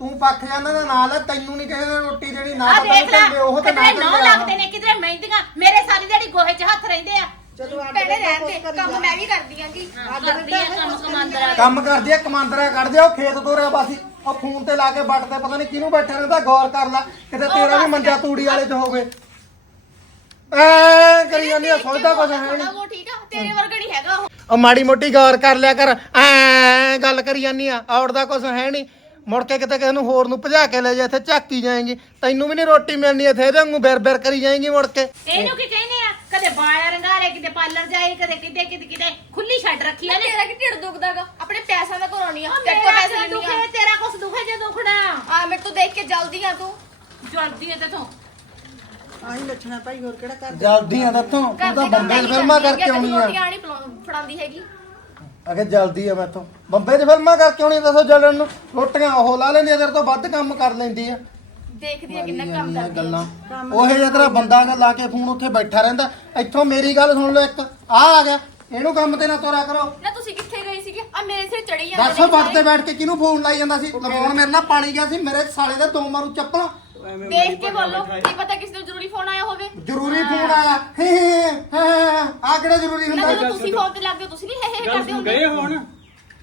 ਤੂੰ ਪੱਖ ਜਾਂਦਾ ਦਾ ਨਾਲ ਤੈਨੂੰ ਨਹੀਂ ਕਿਸੇ ਨੇ ਰੋਟੀ ਜਿਹੜੀ ਨਾ ਆ ਪਤਾ ਦੇਖ ਲੈ ਉਹ ਤੇ ਨਾ ਨੌ ਚੱਲਦੇ ਲੱਗਦੇ ਨੇ ਕਿਤੇ ਮਹਿੰਦੀਆਂ ਮੇਰੇ ਸਾਰੀ ਦਿਹਾੜੀ ਗੋਹੇ 'ਚ ਹੱਥ ਰਹਿੰਦੇ ਆ। ਚਲੋ ਅੱਡ ਪਹਿਲੇ ਬੈਠਾ ਰਹਿਣ ਦੇ ਕੁਛ ਕਰੀ ਕੰਮ। ਮੈਂ ਵੀ ਕਰਦੀ ਆਂਗੀ। ਹਾਂ, ਕਰਦੀ ਆ ਕੰਮ ਕਮਾਂਦਰਾ ਕੰਮ ਕਰਦੀ ਆ ਕਮਾਂਦਰਾ ਕੱਢਦੇ ਆ ਉਹ ਖੇਤ ਤੋਰਿਆ ਬਾਸੀ ਉਹ ਫੋਨ ਤੇ ਲਾ ਕੇ ਤੇ ਪਤਾ ਨਹੀਂ ਕਿਹਨੂੰ ਬੈਠਾ ਰਹਿੰਦਾ ਗੌਰ ਕਰ ਲੈ ਕਿਤੇ ਤੇਰਾ ਵੀ ਮੰਜਾ ਤੂੜੀ ਵਾਲੇ 'ਚ ਹੋਵੇ। ਐ ਕਰੀ ਜਾਂਦੀ ਆ ਸੋਚਦਾ ਕੁਝ ਹੈ ਨਹੀਂ ਉਹ ਠੀਕ ਆ? ਤੇਰੇ ਵਰਗਾ ਨਹੀਂ ਹੈਗਾ ਉਹ। ਉਹ ਮਾੜੀ ਮੋਟੀ ਗੌਰ ਕਰ ਲਿਆ ਕਰ ਐ ਗੱਲ ਕਰੀ ਜਾਂਦੀ ਆ ਕੁਝ ਹੈ ਨਹੀਂ ਮੁੜ ਕੇ ਕਿਤੇ ਕਿਸੇ ਨੂੰ ਹੋਰ ਨੂੰ ਭਜਾ ਕੇ ਲੈ ਜਾ ਇੱਥੇ ਝਾਕੀ ਜਾਏਗੀ। ਤੈਨੂੰ ਵੀ ਨਹੀਂ ਰੋਟੀ ਮਿਲਣੀ ਇੱਥੇ ਇਹਦੇ ਵਾਂਗੂ ਬਿਰ ਬਿਰ ਕਰੀ ਜਾਏਗੀ ਮੁੜ ਕੇ। ਇਹਨੂੰ ਕੀ ਕਹਿੰਦੇ ਆ? ਕਦੇ ਬਾਲਾ ਰੰਗਾਰੇ ਕਿਤੇ ਪਾਰਲਰ ਜਾਏ ਕਦੇ ਕਿਤੇ ਕਿਤੇ ਕਿਤੇ। ਖੁੱਲੀ ਛੱਡ ਰੱਖੀ ਆ ਨੇ ਤੇਰਾ ਕੀ ਢਿੱਡ ਦੁਖਦਾਗਾ ਆਪਣੇ ਪੈਸਿਆਂ ਦਾ ਘਰੋਂ ਨਹੀਂ ਆ। ਤੇਰੇ ਮੇਰਾ ਤੋਂ ਪੈਸੇ ਦੁਖੇ ਆ। ਤੇਰਾ ਕੁਛ ਦੁਖੇ ਜੇ ਦੁਖਣਾ ਆ ਮੇਰੇ ਤੋਂ ਦੇਖ ਕੇ ਜਲਦੀ ਆ ਤੂੰ। ਜਲਦੀ ਹੈ ਤੇ ਤੂੰ ਆਹੀ ਲੱਛਣਾ ਭਾਈ ਹੋਰ ਕਿਹੜਾ ਕਰ ਜਲਦੀ ਆ ਦੱਸੋ ਤੂੰ ਤਾਂ ਬੰਬੇ ਫਿਲਮਾਂ ਕਰਕੇ ਆਉਣੀ ਆ। ਨਹੀਂ ਫੜਾਉਂਦੀ ਹੈਗੀ। ਅਗੇ ਜਲਦੀ ਆ ਮੈਥੋਂ। ਬੰਬੇ 'ਚ ਫਿਲਮਾਂ ਕਰਕੇ ਆਉਣੀ ਦੱਸੋ ਜਲਣ ਨੂੰ। ਰੋਟੀਆਂ ਉਹ ਲਾ ਲੈਂਦੀ ਆ ਤੇਰੇ ਤੋਂ ਵੱਧ ਕੰਮ ਕਰ ਲੈਂਦੀ ਆ। ਦੇਖਦੀ ਆ ਕਿੰਨਾ ਕੰਮ ਇਹ ਕਰਦੀ ਆ। ਗੱਲਾਂ। ਉਹ ਜਿਹੜਾ ਤੇਰਾ ਬੰਦਾ ਗਾ ਲਾ ਕੇ ਫੋਨ ਉੱਥੇ ਬੈਠਾ ਰਹਿੰਦਾ। ਇੱਥੋਂ ਮੇਰੀ ਗੱਲ ਸੁਣ ਲਓ ਇੱਕ। ਆ ਆ ਗਿਆ। ਇਹਨੂੰ ਕੰਮ ਤੇ ਨਾ ਤੋਰਿਆ ਕਰੋ। ਨਾ ਤੁਸੀਂ ਕਿੱਥੇ ਗਏ ਸੀਗੇ? ਆ ਮੇਰੇ ਸਿਰ ਚੜੀ ਜਾਂਦੇ ਦੱਸੋ ਬੱਸ ਤੇ ਬੈਠ ਕੇ ਕਿਹਨੂੰ ਫੋਨ ਲਾਈ ਜਾਂਦਾ ਸੀ? ਲਵਾਉਣ ਮੇਰੇ ਨਾਲ ਪਾਣੀ ਗਿਆ ਸੀ ਮੇਰੇ ਸਾਲੇ ਦੇ ਦੋ ਮਾਰੂ ਚੱਪਲਾਂ। ਦੇਖ ਕੇ ਬੋਲੋ ਕੀ ਪਤਾ ਕਿਸੇ ਨੂੰ ਜ਼ਰੂਰੀ ਫੋਨ ਆਇਆ ਹੋਵੇ। ਜ਼ਰੂਰੀ ਫੋਨ ਆਇਆ। ਆ ਕਿਹੜਾ ਜ਼ਰੂਰੀ ਨਾ ਹੁੰਦਾ ਜਦੋਂ ਤੁਸੀਂ ਫੋਨ ਤੇ ਲੱਗਦੇ ਹੋ ਤੁਸੀਂ ਨਹੀਂ ਹੇ ਹੇ ਕਰਦੇ ਹੁੰਦੇ। ਗਏ ਹੁਣ।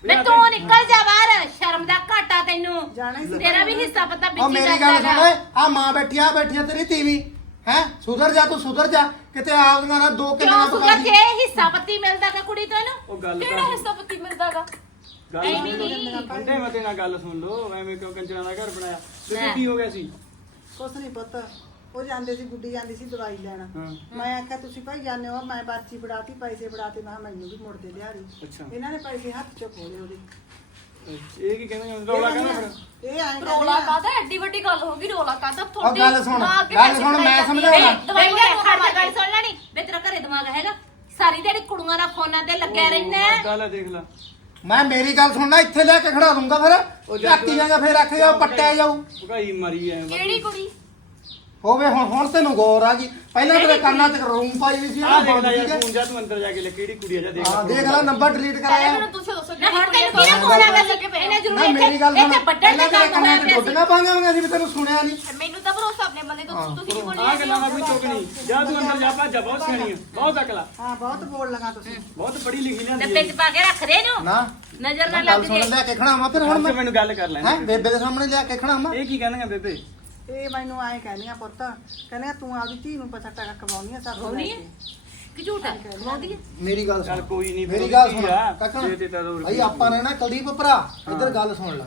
ਮੈਂ ਤੂੰ ਨਿਕਲ ਜਾ ਬਾਹਰ? ਸ਼ਰਮ ਦਾ ਘਾਟਾ ਤੈਨੂੰ। ਜਾਣਾ ਹੀ ਸੀ। ਤੇਰਾ ਵੀ ਹਿੱਸਾ ਪਤਾ ਉਹ ਵਿੱਚ ਹੀ ਮੇਰੀ ਗੱਲ ਸੁਣ ਓਏ ਆ ਮਾਂ ਬੈਠੀ ਆ ਬੈਠੀ ਆ ਤੇਰੀ ਤੀਵੀਂ ਹੈ? ਸੁਧਰ ਜਾ ਤੂੰ ਸੁਧਰ ਜਾ। ਕਿਤੇ ਆਪਦੀਆਂ ਨਾ ਦੋ ਕਿਉਂ ਕਿੰਨਾ ਸੁਗਰ ਜੇ? ਹਿੱਸਾ ਪੱਤੀ ਮਿਲਦਾ ਕਿ ਕੁੜੀ ਤੋਂ ਇਹਨੂੰ। ਉਹ ਗੱਲ ਕਿਹੜਾ ਹਿੱਸਾ ਪੱਤੀ ਮਿਲਦਾਗਾ ਗੱਲ ਐਵੇਂ ਨਹੀਂ। ਠੰਡੇ ਮਤੇ ਨਾਲ ਗੱਲ ਸੁਣ ਲਓ ਐਵੇਂ ਕਿਉਂ ਕੰਜਰਾਂ ਦਾ ਘਰ ਬਣਾਇਆ? ਤੇ ਲੈ। ਕੀ ਹੋ ਗਿਆ ਸੀ? ਕੁਛ ਨਹੀਂ ਪਤਾ ਉਹ ਜਾਂਦੇ ਸੀ ਗੁੱਡੀ ਜਾਂਦੀ ਸੀ ਦਵਾਈ ਲੈਣ। ਹਾਂ। ਮੈਂ ਆਖਿਆ ਤੁਸੀਂ ਭਾਈ ਜਾਂਦੇ ਹੋ ਮੈਂ ਬਾਚੀ ਫੜਾਤੀ ਪੈਸੇ ਫੜਾਤੇ ਮੈਂ ਕਿਹਾ ਮੈਨੂੰ ਵੀ ਮੁੜ ਦੇ ਦਿਹਾੜੀ। ਅੱਛਾ। ਇਹਨਾਂ ਨੇ ਪੈਸੇ ਹੱਥ ਚ ਖੋਲੇ ਉਹਦੇ। ਇਹ ਕੀ ਕਹਿੰਦੇ ਹੁਣ ਰੌਲਾ ਕਹਿੰਦਾ ਫਿਰ ਇਹ ਆਏ ਰੋਲਾ ਕਾਦਾ ਐਡੀ ਵੱਡੀ ਗੱਲ ਹੋ ਗਈ ਰੋਲਾ ਕਾਦਾ ਉਹ ਗੱਲ ਸੁਣ, ਗੱਲ ਸੁਣ, ਮੈਂ ਸਮਝਾਉਣਾ। ਦਵਾਈ ਲੈ ਖੜ ਜਾ ਗੱਲ ਸੁਣ ਲੈਣੀ। ਵੇ ਤੇਰਾ ਘਰੇ ਦਿਮਾਗ ਹੈਗਾ। ਸਾਰੀ ਦਿਹਾੜੀ ਕੁੜੀਆਂ ਦਾ ਫੋਨਾਂ ਤੇ ਲੱਗਿਆ ਰਹਿੰਦਾ। ਹੈ। ਗੱਲ ਦੇਖ ਲੈ। ਮੈਂ ਮੇਰੀ ਗੱਲ ਸੁਣਨਾ ਇੱਥੇ ਲੈ ਕੇ ਖੜਾ ਦੂੰਗਾ ਫਿਰ। ਝਾਕੀ ਜਾਗਾ ਫਿਰ ਰੱਖ ਜਾ ਪੱਟਿਆ ਜਾਊ। ਭਗਾਈ ਮਰੀ ਐ। ਕਿਹੜੀ ਕੁੜੀ? ਹੋਵੇ ਹੁਣ ਹੁਣ ਤੈਨੂੰ ਗੌਰ ਆ ਗਈ। ਪਹਿਲਾਂ ਤੇਰੇ ਕੰਨਾਂ 'ਚ ਰੂਮ ਪਾਈ ਹੋਈ ਸੀ ਆ ਉਹ ਦੇਖ ਬੰਦ ਲੈ ਯਾਰ। ਫੋਨ ਜਾ ਤੂੰ ਅੰਦਰ ਜਾ ਕੇ ਲੈ ਕਿਹੜੀ ਕੁੜੀ ਆ ਜਾ ਦੇਖ। ਹਾਂ ਦੇਖ ਲੈ ਨੰਬਰ ਡਿਲੀਟ ਕਰਾਇਆ। ਮੈਨੂੰ ਤੁਸੀਂ ਦੱਸੋ ਨਾ ਹੁਣ ਤੈਨੂੰ ਕਿਹੜੀ ਕਿਹਨੇ ਫੋਨ ਆ ਗਿਆ ਇਹਨੇ ਜ਼ਰੂਰ ਨਾ ਮੇਰੀ ਗੱਲ ਸੁਣ। ਇੱਥੇ ਵੱਡਾ ਪਹਿਲਾਂ ਤੇਰੇ ਕੰਨਾਂ 'ਚ ਦੁੱਧੀਆਂ ਪਾਈਆਂ ਹੋਈਆਂ ਸੀ ਵੀ ਤੈਨੂੰ ਸੁਣਿਆ ਨਹੀਂ। ਮੈਨੂੰ ਤਾਂ ਭਰੋਸਾ ਆਪਣੇ ਬੰਦੇ ਤੋਂ ਤੁਸੀਂ ਕੀ ਬੋਲੀ ਆ ਗੱਲਾਂ ਦਾ ਕੋਈ ਚੁੱਕ ਨਹੀਂ। ਜਾ ਤੂੰ ਅੰਦਰ ਜਾ ਭੱਜ ਜਾ ਬਹੁਤ ਸਿਆਣੀ ਆ। ਬਹੁਤ ਅਕਲਾ ਹਾਂ ਬਹੁਤ ਬੋਲ ਲਗਾ ਤੁਸੀਂ। ਬਹੁਤ ਪੜ੍ਹੀ ਲਿਖੀ ਲੈਂਦੀ ਡੱਬੇ 'ਚ ਪਾ ਕੇ ਰੱਖ ਦੇ ਇਹਨੂੰ। ਨਾ। ਨਜ਼ਰ ਨਾ ਲੱਗ ਸੁਣ ਜੇ। ਲੈ ਕੇ ਖੜਾਵਾਂ ਫਿਰ ਹੁਣ ਮੈਂ। ਮੈਨੂੰ ਗੱਲ ਕਰ ਹੈ ਲੈਣ ਬੇਬੇ ਦੇ ਸਾਹਮਣੇ ਲਿਆ ਕੇ ਖੜਾਵਾਂ। ਇਹ ਕੀ ਕਹਿੰਦੀਆਂ ਬੇਬੇ? ਇਹ ਮੈਨੂੰ ਆਏ ਕਹਿੰਦੀਆਂ ਪੁੱਤ ਕਹਿੰਦੀਆਂ ਤੂੰ ਆਪਦੀ ਧੀ ਨੂੰ ਪਤਾ ਟਕਾ ਕਮਾਉਣੀ ਆ ਸਭ ਤੋਂ ਕਮਾਉਣੀ ਲੈ ਆ? ਕੇ। ਕਿ ਝੂਠ ਹੈ? ਕਮਾਉਂਦੀ ਹੈ ਮੇਰੀ ਗੱਲ ਚੱਲ ਸੁਣ ਕੋਈ ਨਹੀਂ ਮੇਰੀ ਗੱਲ ਸੁਣ। ਕਾਕਾ ਦੇ ਤਾਂ ਦੋ ਭਾਈ ਆਪਾਂ ਨੇ ਨਾ ਕੁਲਦੀਪ ਭਰਾ ਇੱਧਰ ਗੱਲ ਸੁਣ ਲੈ।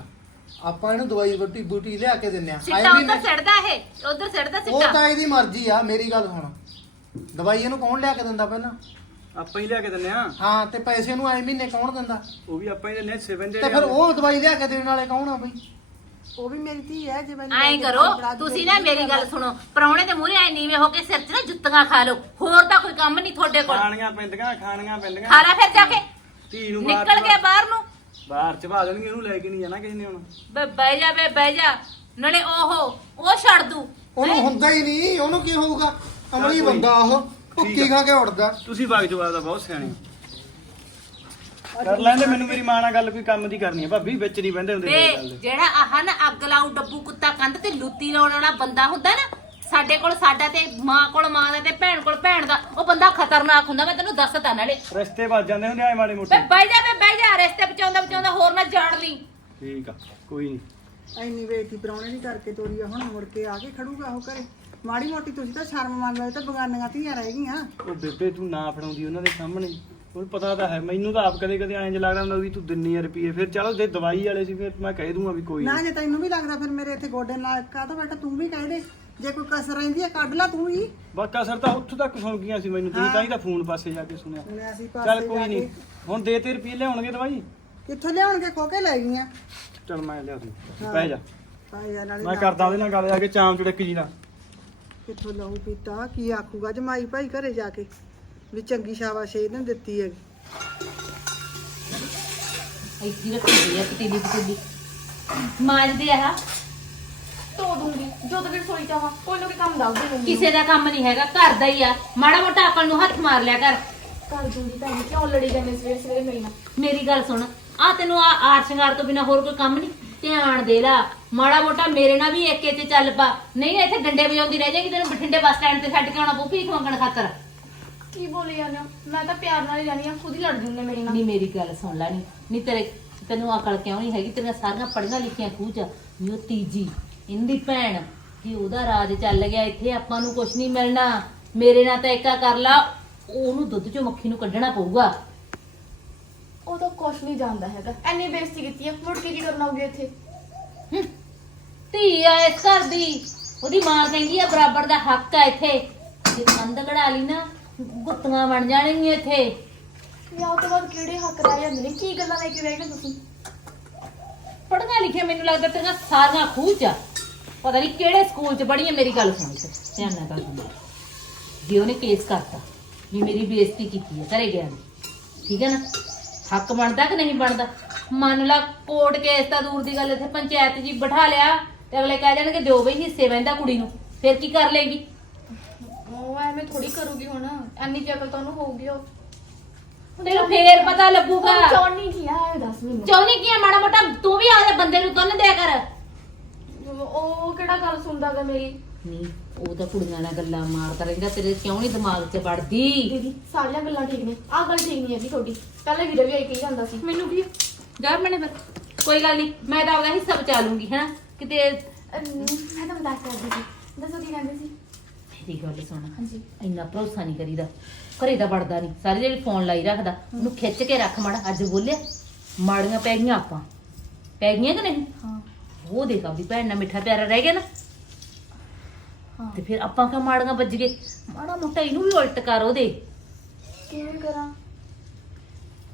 ਆਪਾਂ ਇਹਨੂੰ ਦਵਾਈ ਬੂਟੀ ਬੂਟੀ ਲਿਆ ਕੇ ਦਿੰਨੇ ਆ ਸਿੱਟਾ ਉਧਰ ਸਿੱਟਦਾ ਇਹ ਉਧਰ ਸਿੱਟਦਾ ਉਹ ਸਿੱਟਾ ਤਾਂ ਇਹਦੀ ਮਰਜ਼ੀ ਆ ਮੇਰੀ ਗੱਲ ਸੁਣ। ਦਵਾਈ ਇਹਨੂੰ ਕੌਣ ਲਿਆ ਕੇ ਦਿੰਦਾ ਪਹਿਲਾਂ? ਆਪਾਂ ਹੀ ਲਿਆ ਕੇ ਦਿੰਨੇ ਆ ਹਾਂ ਤੇ ਪੈਸੇ ਇਹਨੂੰ ਐ ਮਹੀਨੇ ਕੌਣ ਦਿੰਦਾ? ਉਹ ਵੀ ਆਪਾਂ ਹੀ ਦਿੰਨੇ ਸੇਵਨ ਦੇ ਤੇ ਫਿਰ ਉਹ ਦਵਾਈ ਲਿਆ ਕੇ ਦੇਣ ਵਾਲੇ ਕੌਣ ਆ ਬਈ? ਉਹ ਵੀ ਮੇਰੀ ਧੀ ਹੈ ਜੇ ਮੈਨੂੰ ਐਂ ਕੇ ਕਰੋ ਤੁਸੀਂ ਨਾ ਮੇਰੀ ਗੱਲ ਸੁਣੋ ਪਰੌਣੇ ਦੇ ਮੂਹਰੇ ਐ ਨੀਵੇਂ ਹੋ ਕੇ ਸਿਰ 'ਚ ਨਾ ਜੁੱਤੀਆਂ ਖਾ ਲਓ ਹੋਰ ਤਾਂ ਕੋਈ ਕੰਮ ਨਹੀਂ ਤੁਹਾਡੇ ਕੋਲ। ਖਾਣੀਆਂ ਪੈਂਦੀਆਂ ਖਾਣੀਆਂ ਪੈਂਦੀਆਂ। ਖਾ ਲੈ ਫਿਰ ਜਾ ਕੇ। ਧੀ ਨੂੰ ਬਾਹਰ ਨਿਕਲ ਗਿਆ ਬਾਹਰ ਨੂੰ। ਬਾਹਰ ਚਵਾ ਦੇਣਗੇ ਇਹਨੂੰ ਲੈ ਕੇ ਨਹੀਂ ਜਾਣਾ ਕਿਸੇ ਨੇ ਹੁਣ। ਬੇ ਬਹਿ ਜਾ ਬੇ ਬਹਿ ਜਾ। ਨਾਲੇ ਉਹ ਉਹ ਛੱਡ ਦੂ। ਉਹਨੂੰ ਹੁੰਦਾ ਹੀ ਨਹੀਂ ਉਹਨੂੰ ਕੀ ਹੋਊਗਾ? ਅਮਲੀ ਬੰਦਾ ਉਹ ਭੁੱਕੀ। ਖਾ ਕੇ ਉੜਦਾ। ਤੁਸੀਂ ਬਾਗ ਜਵਾਬ ਦਾ ਬਹੁਤ ਸਿਆਣੇ। ਕਰ ਲੈਂਦੇ ਮੈਨੂੰ ਮੇਰੀ ਮਾਂ ਨਾਲ ਗੱਲ ਕੋਈ ਕੰਮ ਦੀ ਕਰਨੀ ਹੈ ਭਾਬੀ ਵਿੱਚ ਨਹੀਂ ਬਹਿੰਦੇ ਹੁੰਦੇ ਮੇਰੀ ਗੱਲ ਵੇ ਦੇ। ਜਿਹੜਾ ਆਹ ਨਾ ਅੱਗ ਲਾਉ ਡੱਬੂ ਕੁੱਤਾ ਕੰਧ ਤੇ ਲੁੱਤੀ ਲਾਉਣ ਵਾਲਾ ਬੰਦਾ ਹੁੰਦਾ ਨਾ ਸਾਡੇ ਕੋਲ ਸਾਡਾ ਤੇ ਮਾਂ ਕੋਲ ਮਾਂ ਦਾ ਤੇ ਭੈਣ ਕੋਲ ਭੈਣ ਦਾ ਉਹ ਬੰਦਾ ਖਤਰਨਾਕ ਹੁੰਦਾ ਮੈਂ ਤੈਨੂੰ ਦੱਸਤਾ ਨਾਲੇ। ਰਸਤੇ ਵੱਜ ਜਾਂਦੇ ਹੁੰਦੇ ਆਏ ਮਾੜੇ ਮੋਟੇ। ਬਹਿ ਜਾ ਬੇ ਬਹਿ ਜਾ ਰਸਤੇ ਬਚਾਉਂਦਾ ਬਚਾਉਂਦਾ ਹੋਰ ਨਾ ਜਾੜ ਲਈ। ਠੀਕ ਆ ਕੋਈ ਨਹੀਂ। ਇੰਨੀ ਵੇਚੀ ਪਰੌਣੇ ਨਹੀਂ ਕਰਕੇ ਤੋਰੀ ਆ, ਹੁਣ ਮੁੜ ਕੇ ਆ ਕੇ ਖੜੂਗਾ ਉਹ ਘਰੇ। ਮਾੜੀ ਮੋਟੀ ਤੁਸੀਂ ਤਾਂ ਸ਼ਰਮ ਮੰਨ ਲਓ ਇਹ ਤਾਂ ਬਗਾਨੀਆਂ ਧੀਆਂ ਰਹਿ ਗਈਆਂ। ਉਹ ਬੇਬੇ ਤੂੰ ਨਾ ਫੜਾਉਂਦੀ ਉਹਨਾਂ ਦੇ ਸਾਹਮਣੇ। ਉਹਨੂੰ ਪਤਾ ਤਾਂ ਹੈ ਮੈਨੂੰ ਤਾਂ ਆਪ ਕਦੇ ਕਦੇ ਐਂ ਜਿਹਾ ਲੱਗਦਾ ਹੁੰਦਾ ਵੀ ਤੂੰ ਦਿੰਨੀ ਆ ਰੁਪਏ ਫਿਰ ਚਲੋ ਜੇ ਦਵਾਈ ਵਾਲੇ ਸੀ ਫਿਰ ਮੈਂ ਕਹਿ ਦੂੰਗਾ ਵੀ ਕੋਈ ਨਾ ਜੇ ਤੈਨੂੰ ਵੀ ਲੱਗਦਾ ਫਿਰ ਮੇਰੇ ਇੱਥੇ ਗੋਡੇ ਨਾਲ ਕਾਹਤੋਂ ਬੈਠਾ ਤੂੰ ਵੀ ਕਹਿ ਦੇ ਜੇ ਕੋਈ ਕਸਰ ਰਹਿੰਦੀ ਹੈ ਕੱਢ ਲੈ ਤੂੰ ਹੀ ਬਾਕਾ ਸਰ ਤਾਂ ਉੱਥੋਂ ਤੱਕ ਸੁਣ ਗਈਆਂ ਸੀ ਮੈਨੂੰ ਤੁਸੀਂ ਤਾਂ ਹੀ ਤਾਂ ਫੋਨ ਪਾਸੇ ਜਾ ਕੇ ਸੁਣਿਆ। ਹੁਣ ਅਸੀਂ ਪਾਸੇ ਚੱਲ ਕੋਈ ਜਾ ਨਹੀਂ ਕੇ ਹੁਣ ਦੇ ਤੇ ਰੁਪਏ ਲਿਆਉਣਗੇ ਦਵਾਈ? ਕਿੱਥੋਂ ਲਿਆਉਣਗੇ? ਖੋ ਕੇ ਲੈ ਗਈਆਂ ਚੱਲ ਮੈਂ ਲਿਆ ਦੂੰ। ਬਹਿ ਜਾ। ਪਾਇਆ ਨਾਲੇ ਮੈਂ ਕਰਦਾ ਉਹਦੇ ਨਾਲ ਗੱਲ ਜਾ ਕੇ ਚਾਮ ਚੜਕ ਜੀ ਨਾਲ। ਕਿੱਥੋਂ ਲਹੂ ਪੀਤਾ? ਕੀ ਆਖੂਗਾ ਜਮਾਈ ਭਾਈ ਘਰੇ ਜਾ ਕੇ? ਵੀ ਚੰਗੀ ਸ਼ਾਬਾਸ਼ ਇਹਨੇ ਦਿੱਤੀ ਹੈ ਇੱਥੇ ਰੱਖੀ ਹੋਈ ਆ ਪਤੀਲੀ ਪਤੀਲੀ ਮਾਂਜਦੇ ਆ। ਧੋ ਦੂੰਗੀ ਜੋ ਤੱਕ ਰਸੋਈ ਚਾਹਾਂ ਕੋਈ ਨਾ ਕੋਈ ਕੰਮ ਦੱਸ ਦੇ ਮੈਨੂੰ। ਕਿਸੇ ਦਾ ਕੰਮ ਨਹੀਂ ਹੈਗਾ ਘਰ ਦਾ ਹੀ ਆ। ਮਾੜਾ ਮੋਟਾ ਅਕਲ ਨੂੰ ਹੱਥ ਮਾਰ ਲਿਆ ਕਰ। ਕਰ ਦੂੰਗੀ ਭੈਣ ਜੀ, ਕਿਉਂ ਲੜੀ ਜਾਂਦੇ ਸਵੇਰੇ? ਸਵੇਰੇ ਮੇਰੇ ਨਾਲ ਮੇਰੀ ਗੱਲ ਸੁਣ ਆ ਤੈਨੂੰ ਆ ਆਰ ਸ਼ਿੰਗਾਰ ਤੋਂ ਬਿਨਾ ਹੋਰ ਕੋਈ ਕੰਮ ਨਹੀਂ? ਧਿਆਨ ਦੇ ਲਾ। ਮਾੜਾ ਮੋਟਾ ਮੇਰੇ ਨਾਲ ਵੀ ਏਕੇ ਤੇ ਚੱਲ ਪਾ। ਨਹੀਂ ਇੱਥੇ ਡੰਡੇ ਵਜਾਉਂਦੀ ਰਹਿ ਜਾਏਗੀ ਤੈਨੂੰ ਬਠਿੰਡੇ ਬੱਸ ਸਟੈਂਡ ਤੇ ਛੱਡ ਕੇ ਆਉਣਾ ਪਊ ਭੀਖ ਮੰਗਣ ਖਾਤਰ। ਕੀ ਬੋਲੀ ਜਾਂਦੇ ਹੋ? ਮੈਂ ਤਾਂ ਪਿਆਰ ਨਾਲ ਹੀ ਜਾਣੀ ਆ ਖੁਦ ਹੀ ਲੜ ਜੂੰਗੇ ਮੇਰੇ ਨਾਲ ਨਹੀਂ ਮੇਰੀ ਗੱਲ ਸੁਣ ਲੈ ਨਹੀਂ ਨਹੀਂ ਤੇਰੇ ਤੈਨੂੰ ਅਕਲ ਕਿਉਂ ਨਹੀਂ ਹੈਗੀ? ਤੇਰੀਆਂ ਸਾਰੀਆਂ ਪੜੀਆਂ ਲਿਖੀਆਂ ਖੂਜ ਵੀ ਉਹ ਤੀਜੀ ਇਹਦੀ ਭੈਣ ਕਿ ਉਹਦਾ ਰਾਜ ਚੱਲ ਗਿਆ ਇੱਥੇ ਆਪਾਂ ਨੂੰ ਕੁਝ ਨਹੀਂ ਮਿਲਣਾ। ਮੇਰੇ ਨਾਲ ਤਾਂ ਏਕਾ ਕਰ ਲਾ। ਉਹਨੂੰ ਦੁੱਧ ਚੋਂ ਮੱਖੀ ਨੂੰ ਕੱਢਣਾ ਪਊਗਾ। ਉਹ ਤਾਂ ਕੁਛ ਨਹੀਂ ਜਾਣਦਾ ਹੈਗਾ। ਐਨੀ ਬੇਇੱਜ਼ਤੀ ਕੀਤੀ ਆ ਮੁੜ ਕੇ ਕੀ ਕਰਨਾ ਹੋਊਗੀ ਇੱਥੇ ਹੂੰ। ਧੀ ਆ ਇਸ ਘਰ ਦੀ। ਉਹਦੀ ਮਾਂ ਕਹਿੰਦੀ ਆ ਬਰਾਬਰ ਦਾ ਹੱਕ ਆ ਇੱਥੇ। ਜੇ ਕੰਧ ਕਢਾ ਲਈ ਨਾ ਗੁੱਤੀਆਂ ਬਣ ਜਾਣਗੀਆਂ ਇੱਥੇ। ਵਿਆਹ ਤੋਂ ਬਾਅਦ ਕਿਹੜੇ ਹੱਕ ਰਹਿ ਜਾਂਦੇ ਨੇ? ਕੀ ਗੱਲਾਂ ਲੈ ਕੇ ਗਏ ਤੁਸੀਂ? ਪੜ੍ਹਨਾ ਲਿਖਿਆ ਮੈਨੂੰ ਲੱਗਦਾ ਤੇਰੀਆਂ ਸਾਰੀਆਂ ਖੂਹ ਚ ਆ। ਪਤਾ ਨਹੀਂ ਕਿਹੜੇ ਸਕੂਲ ਚ ਪੜ੍ਹੀ ਆ ਮੇਰੀ ਗੱਲ ਸੁਣ। ਤੇ ਧਿਆਨ ਨਾਲ ਗੱਲ ਸੁਣ। ਜੇ ਉਹਨੇ ਕੇਸ ਕਰਤਾ ਵੀ ਮੇਰੀ ਬੇਇੱਜ਼ਤੀ ਕੀਤੀ ਹੈ ਘਰੇ ਗਿਆ ਨੇ। ਠੀਕ ਹੈ ਨਾ? ਹੱਕ ਬਣਦਾ ਕਿ ਨਹੀਂ ਬਣਦਾ? ਮੰਨ ਲਾ ਕੋਰਟ ਕੇਸ ਤਾਂ ਦੂਰ ਦੀ ਗੱਲ ਇੱਥੇ ਪੰਚਾਇਤ ਜੀ ਬਿਠਾ ਲਿਆ ਤੇ ਅਗਲੇ ਕਹਿ ਜਾਣਗੇ ਦਿਓ ਬਈ ਹਿੱਸੇ ਵਹਿੰਦਾ ਕੁੜੀ ਨੂੰ। ਫਿਰ ਕੀ ਕਰ ਲੇਗੀ ਉਹ ਐਵੇਂ ਥੋੜੀ ਕਰੂਗੀ ਹੁਣ ਐਨੀ ਜਗਲ ਤਾਂ ਉਹਨੂੰ ਹੋਊਗੀ ਉਹ। ਤੈਨੂੰ ਫੇਰ ਪਤਾ ਲੱਗੂਗਾ। ਚੌਣੀ ਕੀ ਆ ਇਹ ਦੱਸ ਮੈਨੂੰ। ਚਾਹੁੰਦੀ ਕੀ ਆ ਮਾੜਾ ਮੋਟਾ ਤੂੰ ਵੀ ਆਦੇ ਬੰਦੇ ਨੂੰ ਤੁੰਨ ਦਿਆ ਕਰ। ਉਹ ਕਿਹੜਾ ਗੱਲ ਸੁਣਦਾਗਾ ਮੇਰੀ? ਨਹੀਂ ਉਹ ਤਾਂ ਕੁੜੀਆਂ ਨਾਲ ਗੱਲਾਂ ਮਾਰਦਾ ਰਹਿੰਦਾ ਤੇਰੇ ਕਿਉਂ ਨਹੀਂ ਦਿਮਾਗ 'ਚ ਵੜਦੀ? ਦੀਦੀ ਸਾਰੀਆਂ ਗੱਲਾਂ ਠੀਕ ਨੇ ਆਹ ਗੱਲ ਠੀਕ ਨਹੀਂ ਹੈਗੀ ਤੁਹਾਡੀ। ਪਹਿਲੇ ਵੀਰੇ ਵੀ ਆਈ ਕਹੀ ਜਾਂਦਾ ਸੀ। ਮੈਨੂੰ ਕੀ ਜਾ ਮਨੇ ਫਿਰ ਕੋਈ ਗੱਲ ਨਹੀਂ ਮੈਂ ਤਾਂ ਆਪਦਾ ਹਿੱਸਾ ਬਚਾ ਲੂੰਗੀ ਹੈਨਾ? ਕਿਤੇ ਮੈਂ ਤਾਂ ਮਜ਼ਾਕ ਕਰਦੀ ਸੀ। ਦੱਸੋ ਕੀ ਕਹਿੰਦੇ ਸੀ? ਮੇਰੀ ਗੱਲ ਸੁਣ। ਹਾਂਜੀ। ਇੰਨਾ ਭਰੋਸਾ ਨਹੀਂ ਕਰੀਦਾ। ਘਰੇ ਤਾਂ ਵੜਦਾ ਨਹੀਂ। ਸਾਰੀ ਜਿਹੜੀ ਫੋਨ ਲਾਈ ਰੱਖਦਾ। ਉਹਨੂੰ ਖਿੱਚ ਕੇ ਰੱਖ ਮਾੜਾ ਅੱਜ ਬੋਲਿਆ ਮਾੜੀਆਂ ਪੈ ਗਈਆਂ ਆਪਾਂ। ਪੈ ਗਈਆਂ ਕਿ ਨਹੀਂ? ਹਾਂ। ਉਹ ਦੇਖ ਆਪਦੀ ਭੈਣ ਨਾਲ ਮਿੱਠਾ ਪਿਆਰਾ ਰਹਿ ਗਿਆ ਨਾ। ਹਾਂ। ਤੇ ਫਿਰ ਆਪਾਂ ਕਿਉਂ ਮਾੜੀਆਂ ਵੱਜ ਗਏ? ਮਾੜਾ ਮੋਟਾ ਇਹਨੂੰ ਵੀ ਉਲਟ ਕਰ ਉਹਦੇ। ਕਿਵੇਂ ਕਰਾਂ?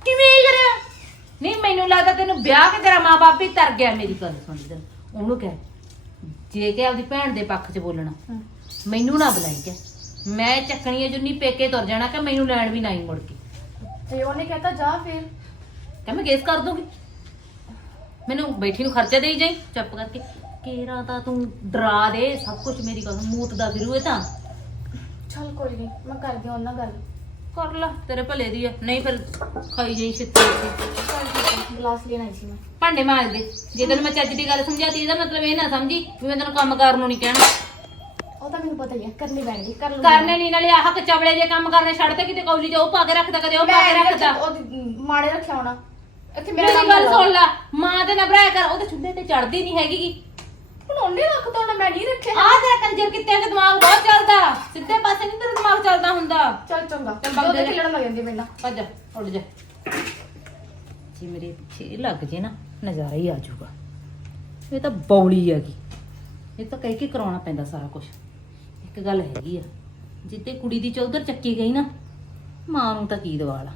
ਕਿਵੇਂ ਕਰਿਆ ਨਹੀਂ ਮੈਨੂੰ ਲੱਗਦਾ ਤੈਨੂੰ ਵਿਆਹ ਕੇ ਤੇਰਾ ਮਾਂ-ਬਾਪ ਹੀ ਤਰ ਗਿਆ ਮੇਰੀ ਗੱਲ ਸੁਣ ਲੈ। ਉਹਨੂੰ ਕਹਿ। ਜੇ ਕਿ ਆਪਦੀ ਭੈਣ ਦੇ ਪੱਖ 'ਚ ਬੋਲਣਾ। ਹਮ। ਮੈਨੂੰ ਨਾ ਬੁਲਾਈ ਕਿ ਮੈਂ ਚੱਕਣੀ ਜੁੰਨੀ ਪੇਕੇ ਤੁਰ ਜਾਣਾ ਕਿ ਮੈਨੂੰ ਲੈਣ ਵੀ ਨਾ ਹੀ ਮੁੜ ਕੇ। ਤੇ ਉਹਨੇ ਕਹਤਾ ਜਾ ਫਿਰ। ਕਿ ਮੈਂ ਕੇਸ ਕਰ ਦੂੰਗੀ। ਮੈਨੂੰ ਬੈਠੀ ਨੂੰ ਖਰਚਾ ਦੇਈ ਜਾਈ ਚੁੱਪ ਕਰਕੇ। ਕੇਰਾ ਤਾਂ ਤੂੰ ਡਰਾ ਦੇ ਸਭ ਕੁਝ ਮੇਰੀ ਗੱਲ ਮੂਤ ਦਾ ਵਿਰੂ ਇਹ ਤਾਂ। ਚਲ ਕੋਈ ਨਹੀਂ ਮੈਂ ਕਰਦੀ ਹਾਂ ਉਹਨਾਂ ਗੱਲ। ਕਰ ਲੈ ਤੇਰੇ ਭਲੇ ਦੀ ਆ। ਨਹੀਂ ਫਿਰ ਖਾਈ ਜਾਈ ਛਿੱਤੇ ਗਲਾਸ ਲੈਣ ਸੀ ਮੈਂ। ਭਾਂਡੇ ਮਾਂਜ ਦੇ। ਜੇ ਤੈਨੂੰ ਮੈਂ ਚੱਜ ਦੀ ਗੱਲ ਸਮਝਾਤੀ ਇਹਦਾ ਮਤਲਬ ਇਹ ਨਾ ਸਮਝੀ ਵੀ ਮੈਂ ਤੈਨੂੰ ਕੰਮ ਕਰਨ ਨੂੰ ਨਹੀਂ ਕਹਿਣਾ। ਉਹ ਤਾਂ ਮੈਨੂੰ ਪਤਾ ਹੀ ਹੈ ਕਰਨੀ ਪੈਣਗੀ ਕਰ ਲੂੰਗੀ। ਕਰਨੇ ਨਹੀਂ ਨਾਲੇ ਆਹ ਕਚਵੜੇ ਜੇ ਕੰਮ ਕਰਨੇ ਛੱਡ ਤੇ ਕਿਤੇ ਕੌਲੀ 'ਚ ਉਹ ਪਾ ਕੇ ਰੱਖਦਾ ਕਦੇ ਉਹ ਪਾ ਕੇ ਮੈਂ ਰੱਖਦਾ। ਉਹ ਮਾੜੇ ਰੱਖਿਆ ਹੋਣਾ। ਇੱਥੇ ਮੇਰਾ ਮੇਰੀ ਕੰਮ ਗੱਲ। ਸੁਣ ਲੈ ਮਾਂ ਤੇ ਨਾ ਭਰਾਇਆ ਕਰ ਉਹ ਤੇ ਚੁੱਲ੍ਹੇ ਤੇ ਚੜਦੀ ਨਹੀਂ ਹੈਗੀ। ਗੀ। ਉਹਨੇ ਰੱਖਤਾ ਹੋਣਾ ਮੈਂ ਨਹੀਂ ਰੱਖਿਆ। ਆਹ ਤੇਰਾ ਕੰਜਰ ਕਿੱਤੇ ਦਾ ਦਿਮਾਗ ਬਹੁਤ ਚੱਲਦਾ। ਸਿੱਧੇ ਪਾਸੇ ਨਹੀਂ ਤੇਰਾ ਦਿਮਾਗ ਚੱਲਦਾ ਹੁੰਦਾ। ਚੱਲ ਚੰਗਾ। ਦੋ ਤੇ ਜਾ। ਖੇਲਣ ਲੱਗ ਜਾਂਦੀ ਮੇਰੇ ਨਾਲ ਭੱਜ ਜਾ ਉੱਡ ਜਾ। ਜੇ ਮੇਰੇ ਪਿੱਛੇ ਲੱਗ ਜੇ ਨਾ ਨਜ਼ਾਰਾ ਹੀ ਆ ਜਾਊਗਾ। ਇਹ ਤਾਂ ਬੌਲੀ ਹੈਗੀ। ਇਹ ਤਾਂ ਕਹਿ ਕੇ ਕਰਾਉਣਾ ਪੈਂਦਾ ਸਾਰਾ ਕੁਝ ਇੱਕ ਗੱਲ ਹੈਗੀ ਆ ਜਿੱਤੇ ਕੁੜੀ ਦੀ ਚੌਧਰ ਚੱਕੀ ਗਈ ਨਾ ਮਾਂ ਨੂੰ ਤਾਂ ਕੀ ਦਵਾਲਾ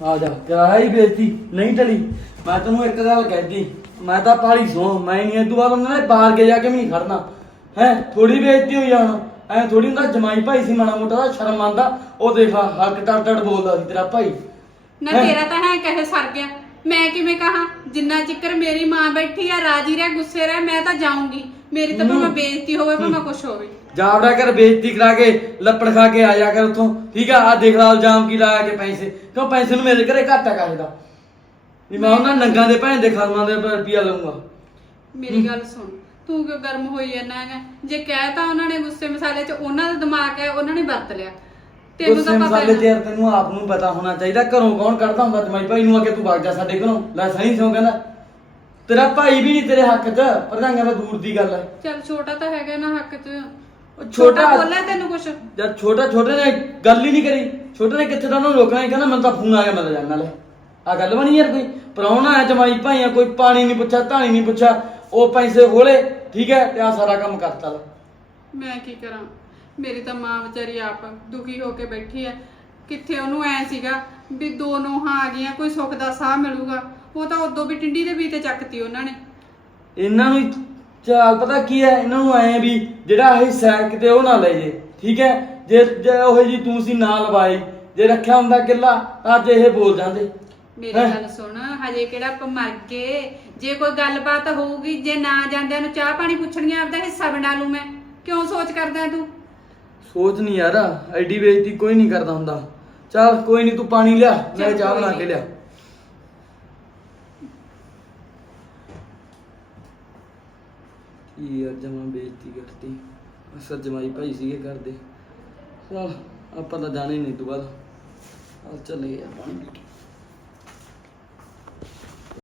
ਆ। ਜਾ ਕਰਾਈ ਬੇਇੱਜ਼ਤੀ ਨਹੀਂ ਟਲੀ ਮੈਂ ਤੈਨੂੰ ਇੱਕ ਗੱਲ ਕਹਿਦੀ ਮੈਂ ਤਾਂ ਪਾਲੀ ਸੋ ਮੈਂ ਨਹੀਂ ਤੋਂ ਬਾਅਦ ਉਹਨਾਂ ਨੇ ਬਾਹਰ ਕੇ ਜਾ ਕੇ ਵੀ ਨਹੀਂ ਖੜਨਾ। ਹੈ ਥੋੜੀ ਬੇਇੱਜ਼ਤੀ ਹੋਈ ਜਾਣਾ। ਐ ਥੋੜੀ ਹੁੰਦਾ ਜਮਾਈ ਭਾਈ ਸੀ ਮਾੜਾ ਮੋਟਾ ਦਾ ਸ਼ਰਮ ਆਂਦਾ ਉਹ ਦੇਖ ਹੱਕ ਟੜ ਟੜ ਬੋਲਦਾ ਸੀ ਤੇਰਾ ਭਾਈ। ਨਾ ਹੈਂ? ਤੇਰਾ ਤਾਂ ਹੈ ਕਹੇ ਸਰ ਗਿਆ। ਮੈਂ ਕਿਵੇਂ ਕਹਾ? ਜਿੰਨਾ ਚਿਕਰ ਮੇਰੀ ਮਾਂ ਬੈਠੀ ਆ ਰਾਜੀ ਰਹਿ ਗੁੱਸੇ ਰਹਿ ਮੈਂ ਤਾਂ ਜਾਊਂਗੀ। ਮੇਰੀ ਤਾਂ ਭਾਵੇਂ। ਬੇਇੱਜ਼ਤੀ ਹੋਵੇ ਭਾਵੇਂ ਕੁਛ ਹੋਵੇ। ਜਾਵੜਾ ਕਰ ਬੇਇੱਜ਼ਤੀ ਕਰਾ ਕੇ ਲੱਪੜ ਖਾ ਕੇ ਆ ਜਾ ਕਰ ਉੱਥੋਂ। ਠੀਕ ਆ ਆ ਦੇਖ ਲਾ ਇਲਜ਼ਾਮ ਕੀ ਲਾਇਆ ਕੇ ਪੈਸੇ। ਕਿਉਂ ਪੈਸੇ ਨੂੰ ਮੇਰੇ ਘਰੇ ਘਾਟਾ ਕਾਹਦਾ ਵੀ ਮੈਂ ਉਹਨਾਂ ਨੰਗਾ ਦੇ ਭੈਣ ਦੇ ਖਸਮਾਂ ਦੇ ਰੁਪਿਆ ਲਊਂਗਾ। ਮੇਰੀ ਗੱਲ ਸੁਣ ਤੂੰ ਕਿਉਂ ਗਰਮ ਹੋਈ ਜਾਂਦਾ ਹੈਗਾ? ਜੇ ਕਹਿ ਤਾਂ ਉਹਨਾਂ ਨੇ ਗੁੱਸੇ ਮਸਾਲੇ 'ਚ ਉਹਨਾਂ ਦਾ ਦਿਮਾਗ ਹੈ ਉਹਨਾਂ ਨੇ ਵਰਤ ਲਿਆ। ਤੈਨੂੰ ਤਾਂ ਪਤਾ ਹੈ ਯਾਰ ਤੈਨੂੰ ਆਪ ਨੂੰ ਪਤਾ ਹੋਣਾ ਚਾਹੀਦਾ ਘਰੋਂ ਕੌਣ ਕੱਢਦਾ ਹੁੰਦਾ? ਜਮਾਈ ਭਾਈ ਨੂੰ ਆ ਕੇ ਤੂੰ ਵਗ ਜਾ ਸਾਡੇ ਘਰੋਂ। ਲੈ ਸਹੀ ਸਿਓ ਕਹਿੰਦਾ। ਤੇਰਾ ਭਾਈ ਵੀ ਨਹੀਂ ਤੇਰੇ ਹੱਕ 'ਚ ਪ੍ਰਧਾਨਾਂ ਦਾ ਦੂਰ ਦੀ ਗੱਲ ਹੈ। ਚੱਲ ਛੋਟਾ ਤਾਂ ਹੈਗਾ ਨਾ ਹੱਕ 'ਚ। ਉਹ ਛੋਟਾ ਬੋਲਿਆ ਤੈਨੂੰ ਕੁਛ? ਜਦ ਛੋਟਾ ਛੋਟੇ ਨੇ ਗੱਲ ਹੀ ਨਹੀਂ ਕਰੀ। ਛੋਟੇ ਨੇ ਕਿੱਥੇ ਤਾਂ ਉਹਨੂੰ ਰੋਕਣਾ ਹੀ ਕਹਿੰਦਾ ਮੈਨੂੰ ਤਾਂ ਫੋਨ ਆ ਗਿਆ ਮੈਂ ਤਾਂ ਜਾਣ ਨਾਲੇ ਆ ਗੱਲ ਬਣੀ ਯਾਰ ਕੋਈ? ਪ੍ਰਾਹੁਣਾ ਹੈ ਜਮਾਈ ਭਾਈਆਂ ਕੋਈ ਪਾਣੀ ਨਹੀਂ ਪੁੱਛਿਆ ਧਾਣੀ ਨਹੀਂ ਪੁੱਛਿਆ ਉਹ ਪੈਸੇ ਹੋਲੇ ਠੀਕ ਹੈ ਤੇ ਆ ਸਾਰਾ ਕੰਮ ਕਰ ਚੱਲ ਮੈਂ ਕੀ ਕਰਾਂ? ਮੇਰੀ ਤਾਂ ਮਾਂ ਵਿਚਾਰੀ ਆਪ ਦੁਖੀ ਹੋ ਕੇ ਬੈਠੀ ਐ ਕਿੱਥੇ ਉਹਨੂੰ ਐ ਸੀਗਾ ਵੀ ਦੋ ਨੋਹਾਂ ਆ ਗਈਆਂ ਕੋਈ ਸੁੱਖ ਦਾ ਸਾਹ ਮਿਲੂਗਾ। ਉਹ ਤਾਂ ਉਦੋਂ ਵੀ ਟਿੰਡੀ ਦੇ ਵੀ ਤੇ ਚੱਕਤੀ ਉਹਨਾਂ ਨੇ। ਇਹਨਾਂ ਨੂੰ ਚਾਲ ਪਤਾ ਕੀ ਹੈ? ਇਹਨਾਂ ਨੂੰ ਐ ਵੀ ਜਿਹੜਾ ਇਹ ਸੈਕ ਕਿਤੇ ਉਹ ਨਾ ਲੈ ਜੇ ਠੀਕ ਹੈ? ਜੇ ਜੇ ਉਹ ਜੀ ਤੂੰ ਸੀ ਨਾ ਲਵਾਈ ਜੇ ਰੱਖਿਆ ਹੁੰਦਾ ਕਿੱਲਾ ਤਾਂ ਅੱਜ ਇਹ ਬੋਲ ਜਾਂਦੇ। ਮੇਰੀ ਹੈਂ? ਗੱਲ ਸੁਣ ਹਜੇ ਕਿਹੜਾ ਆਪਾਂ ਮਰ ਗਏ ਜੇ ਕੋਈ ਗੱਲਬਾਤ ਹੋਊਗੀ ਜੇ ਨਾ ਜਾਂਦਿਆਂ ਨੂੰ ਚਾਹ ਪਾਣੀ ਪੁੱਛਣਗੀਆਂ ਆਪਦਾ ਹਿੱਸਾ ਬਣਾ ਲੂ ਮੈਂ ਕਿਉਂ ਸੋਚ ਕਰਦਾ ਤੂੰ ਸੋਚ ਨਹੀਂ ਯਾਰ ਐਡੀ ਬੇਇੱਜ਼ਤੀ ਕੋਈ ਨਹੀਂ ਕਰਦਾ ਹੁੰਦਾ ਚੱਲ ਕੋਈ ਨਹੀਂ ਤੂੰ ਪਾਣੀ ਲਿਆ ਮੈਂ ਚੱਲ ਚਾਹ ਕੋਈ ਬਣਾ। ਕੇ ਲਿਆ ਕੀ ਯਾਰ ਜਮਾ ਬੇਇੱਜ਼ਤੀ ਕਰਤੀ ਅਸਰ ਜਮਾਈ ਭਾਈ ਸੀਗੇ ਕਰਦੇ ਚਲ ਆਪਾਂ ਤਾਂ ਜਾਣੇ ਨਹੀਂ ਤੂੰ ਬਾਅਦ ਚੱਲ ਚੱਲੇ ਯਾਰ ਪਾਣੀ ਪੀ ਕੇ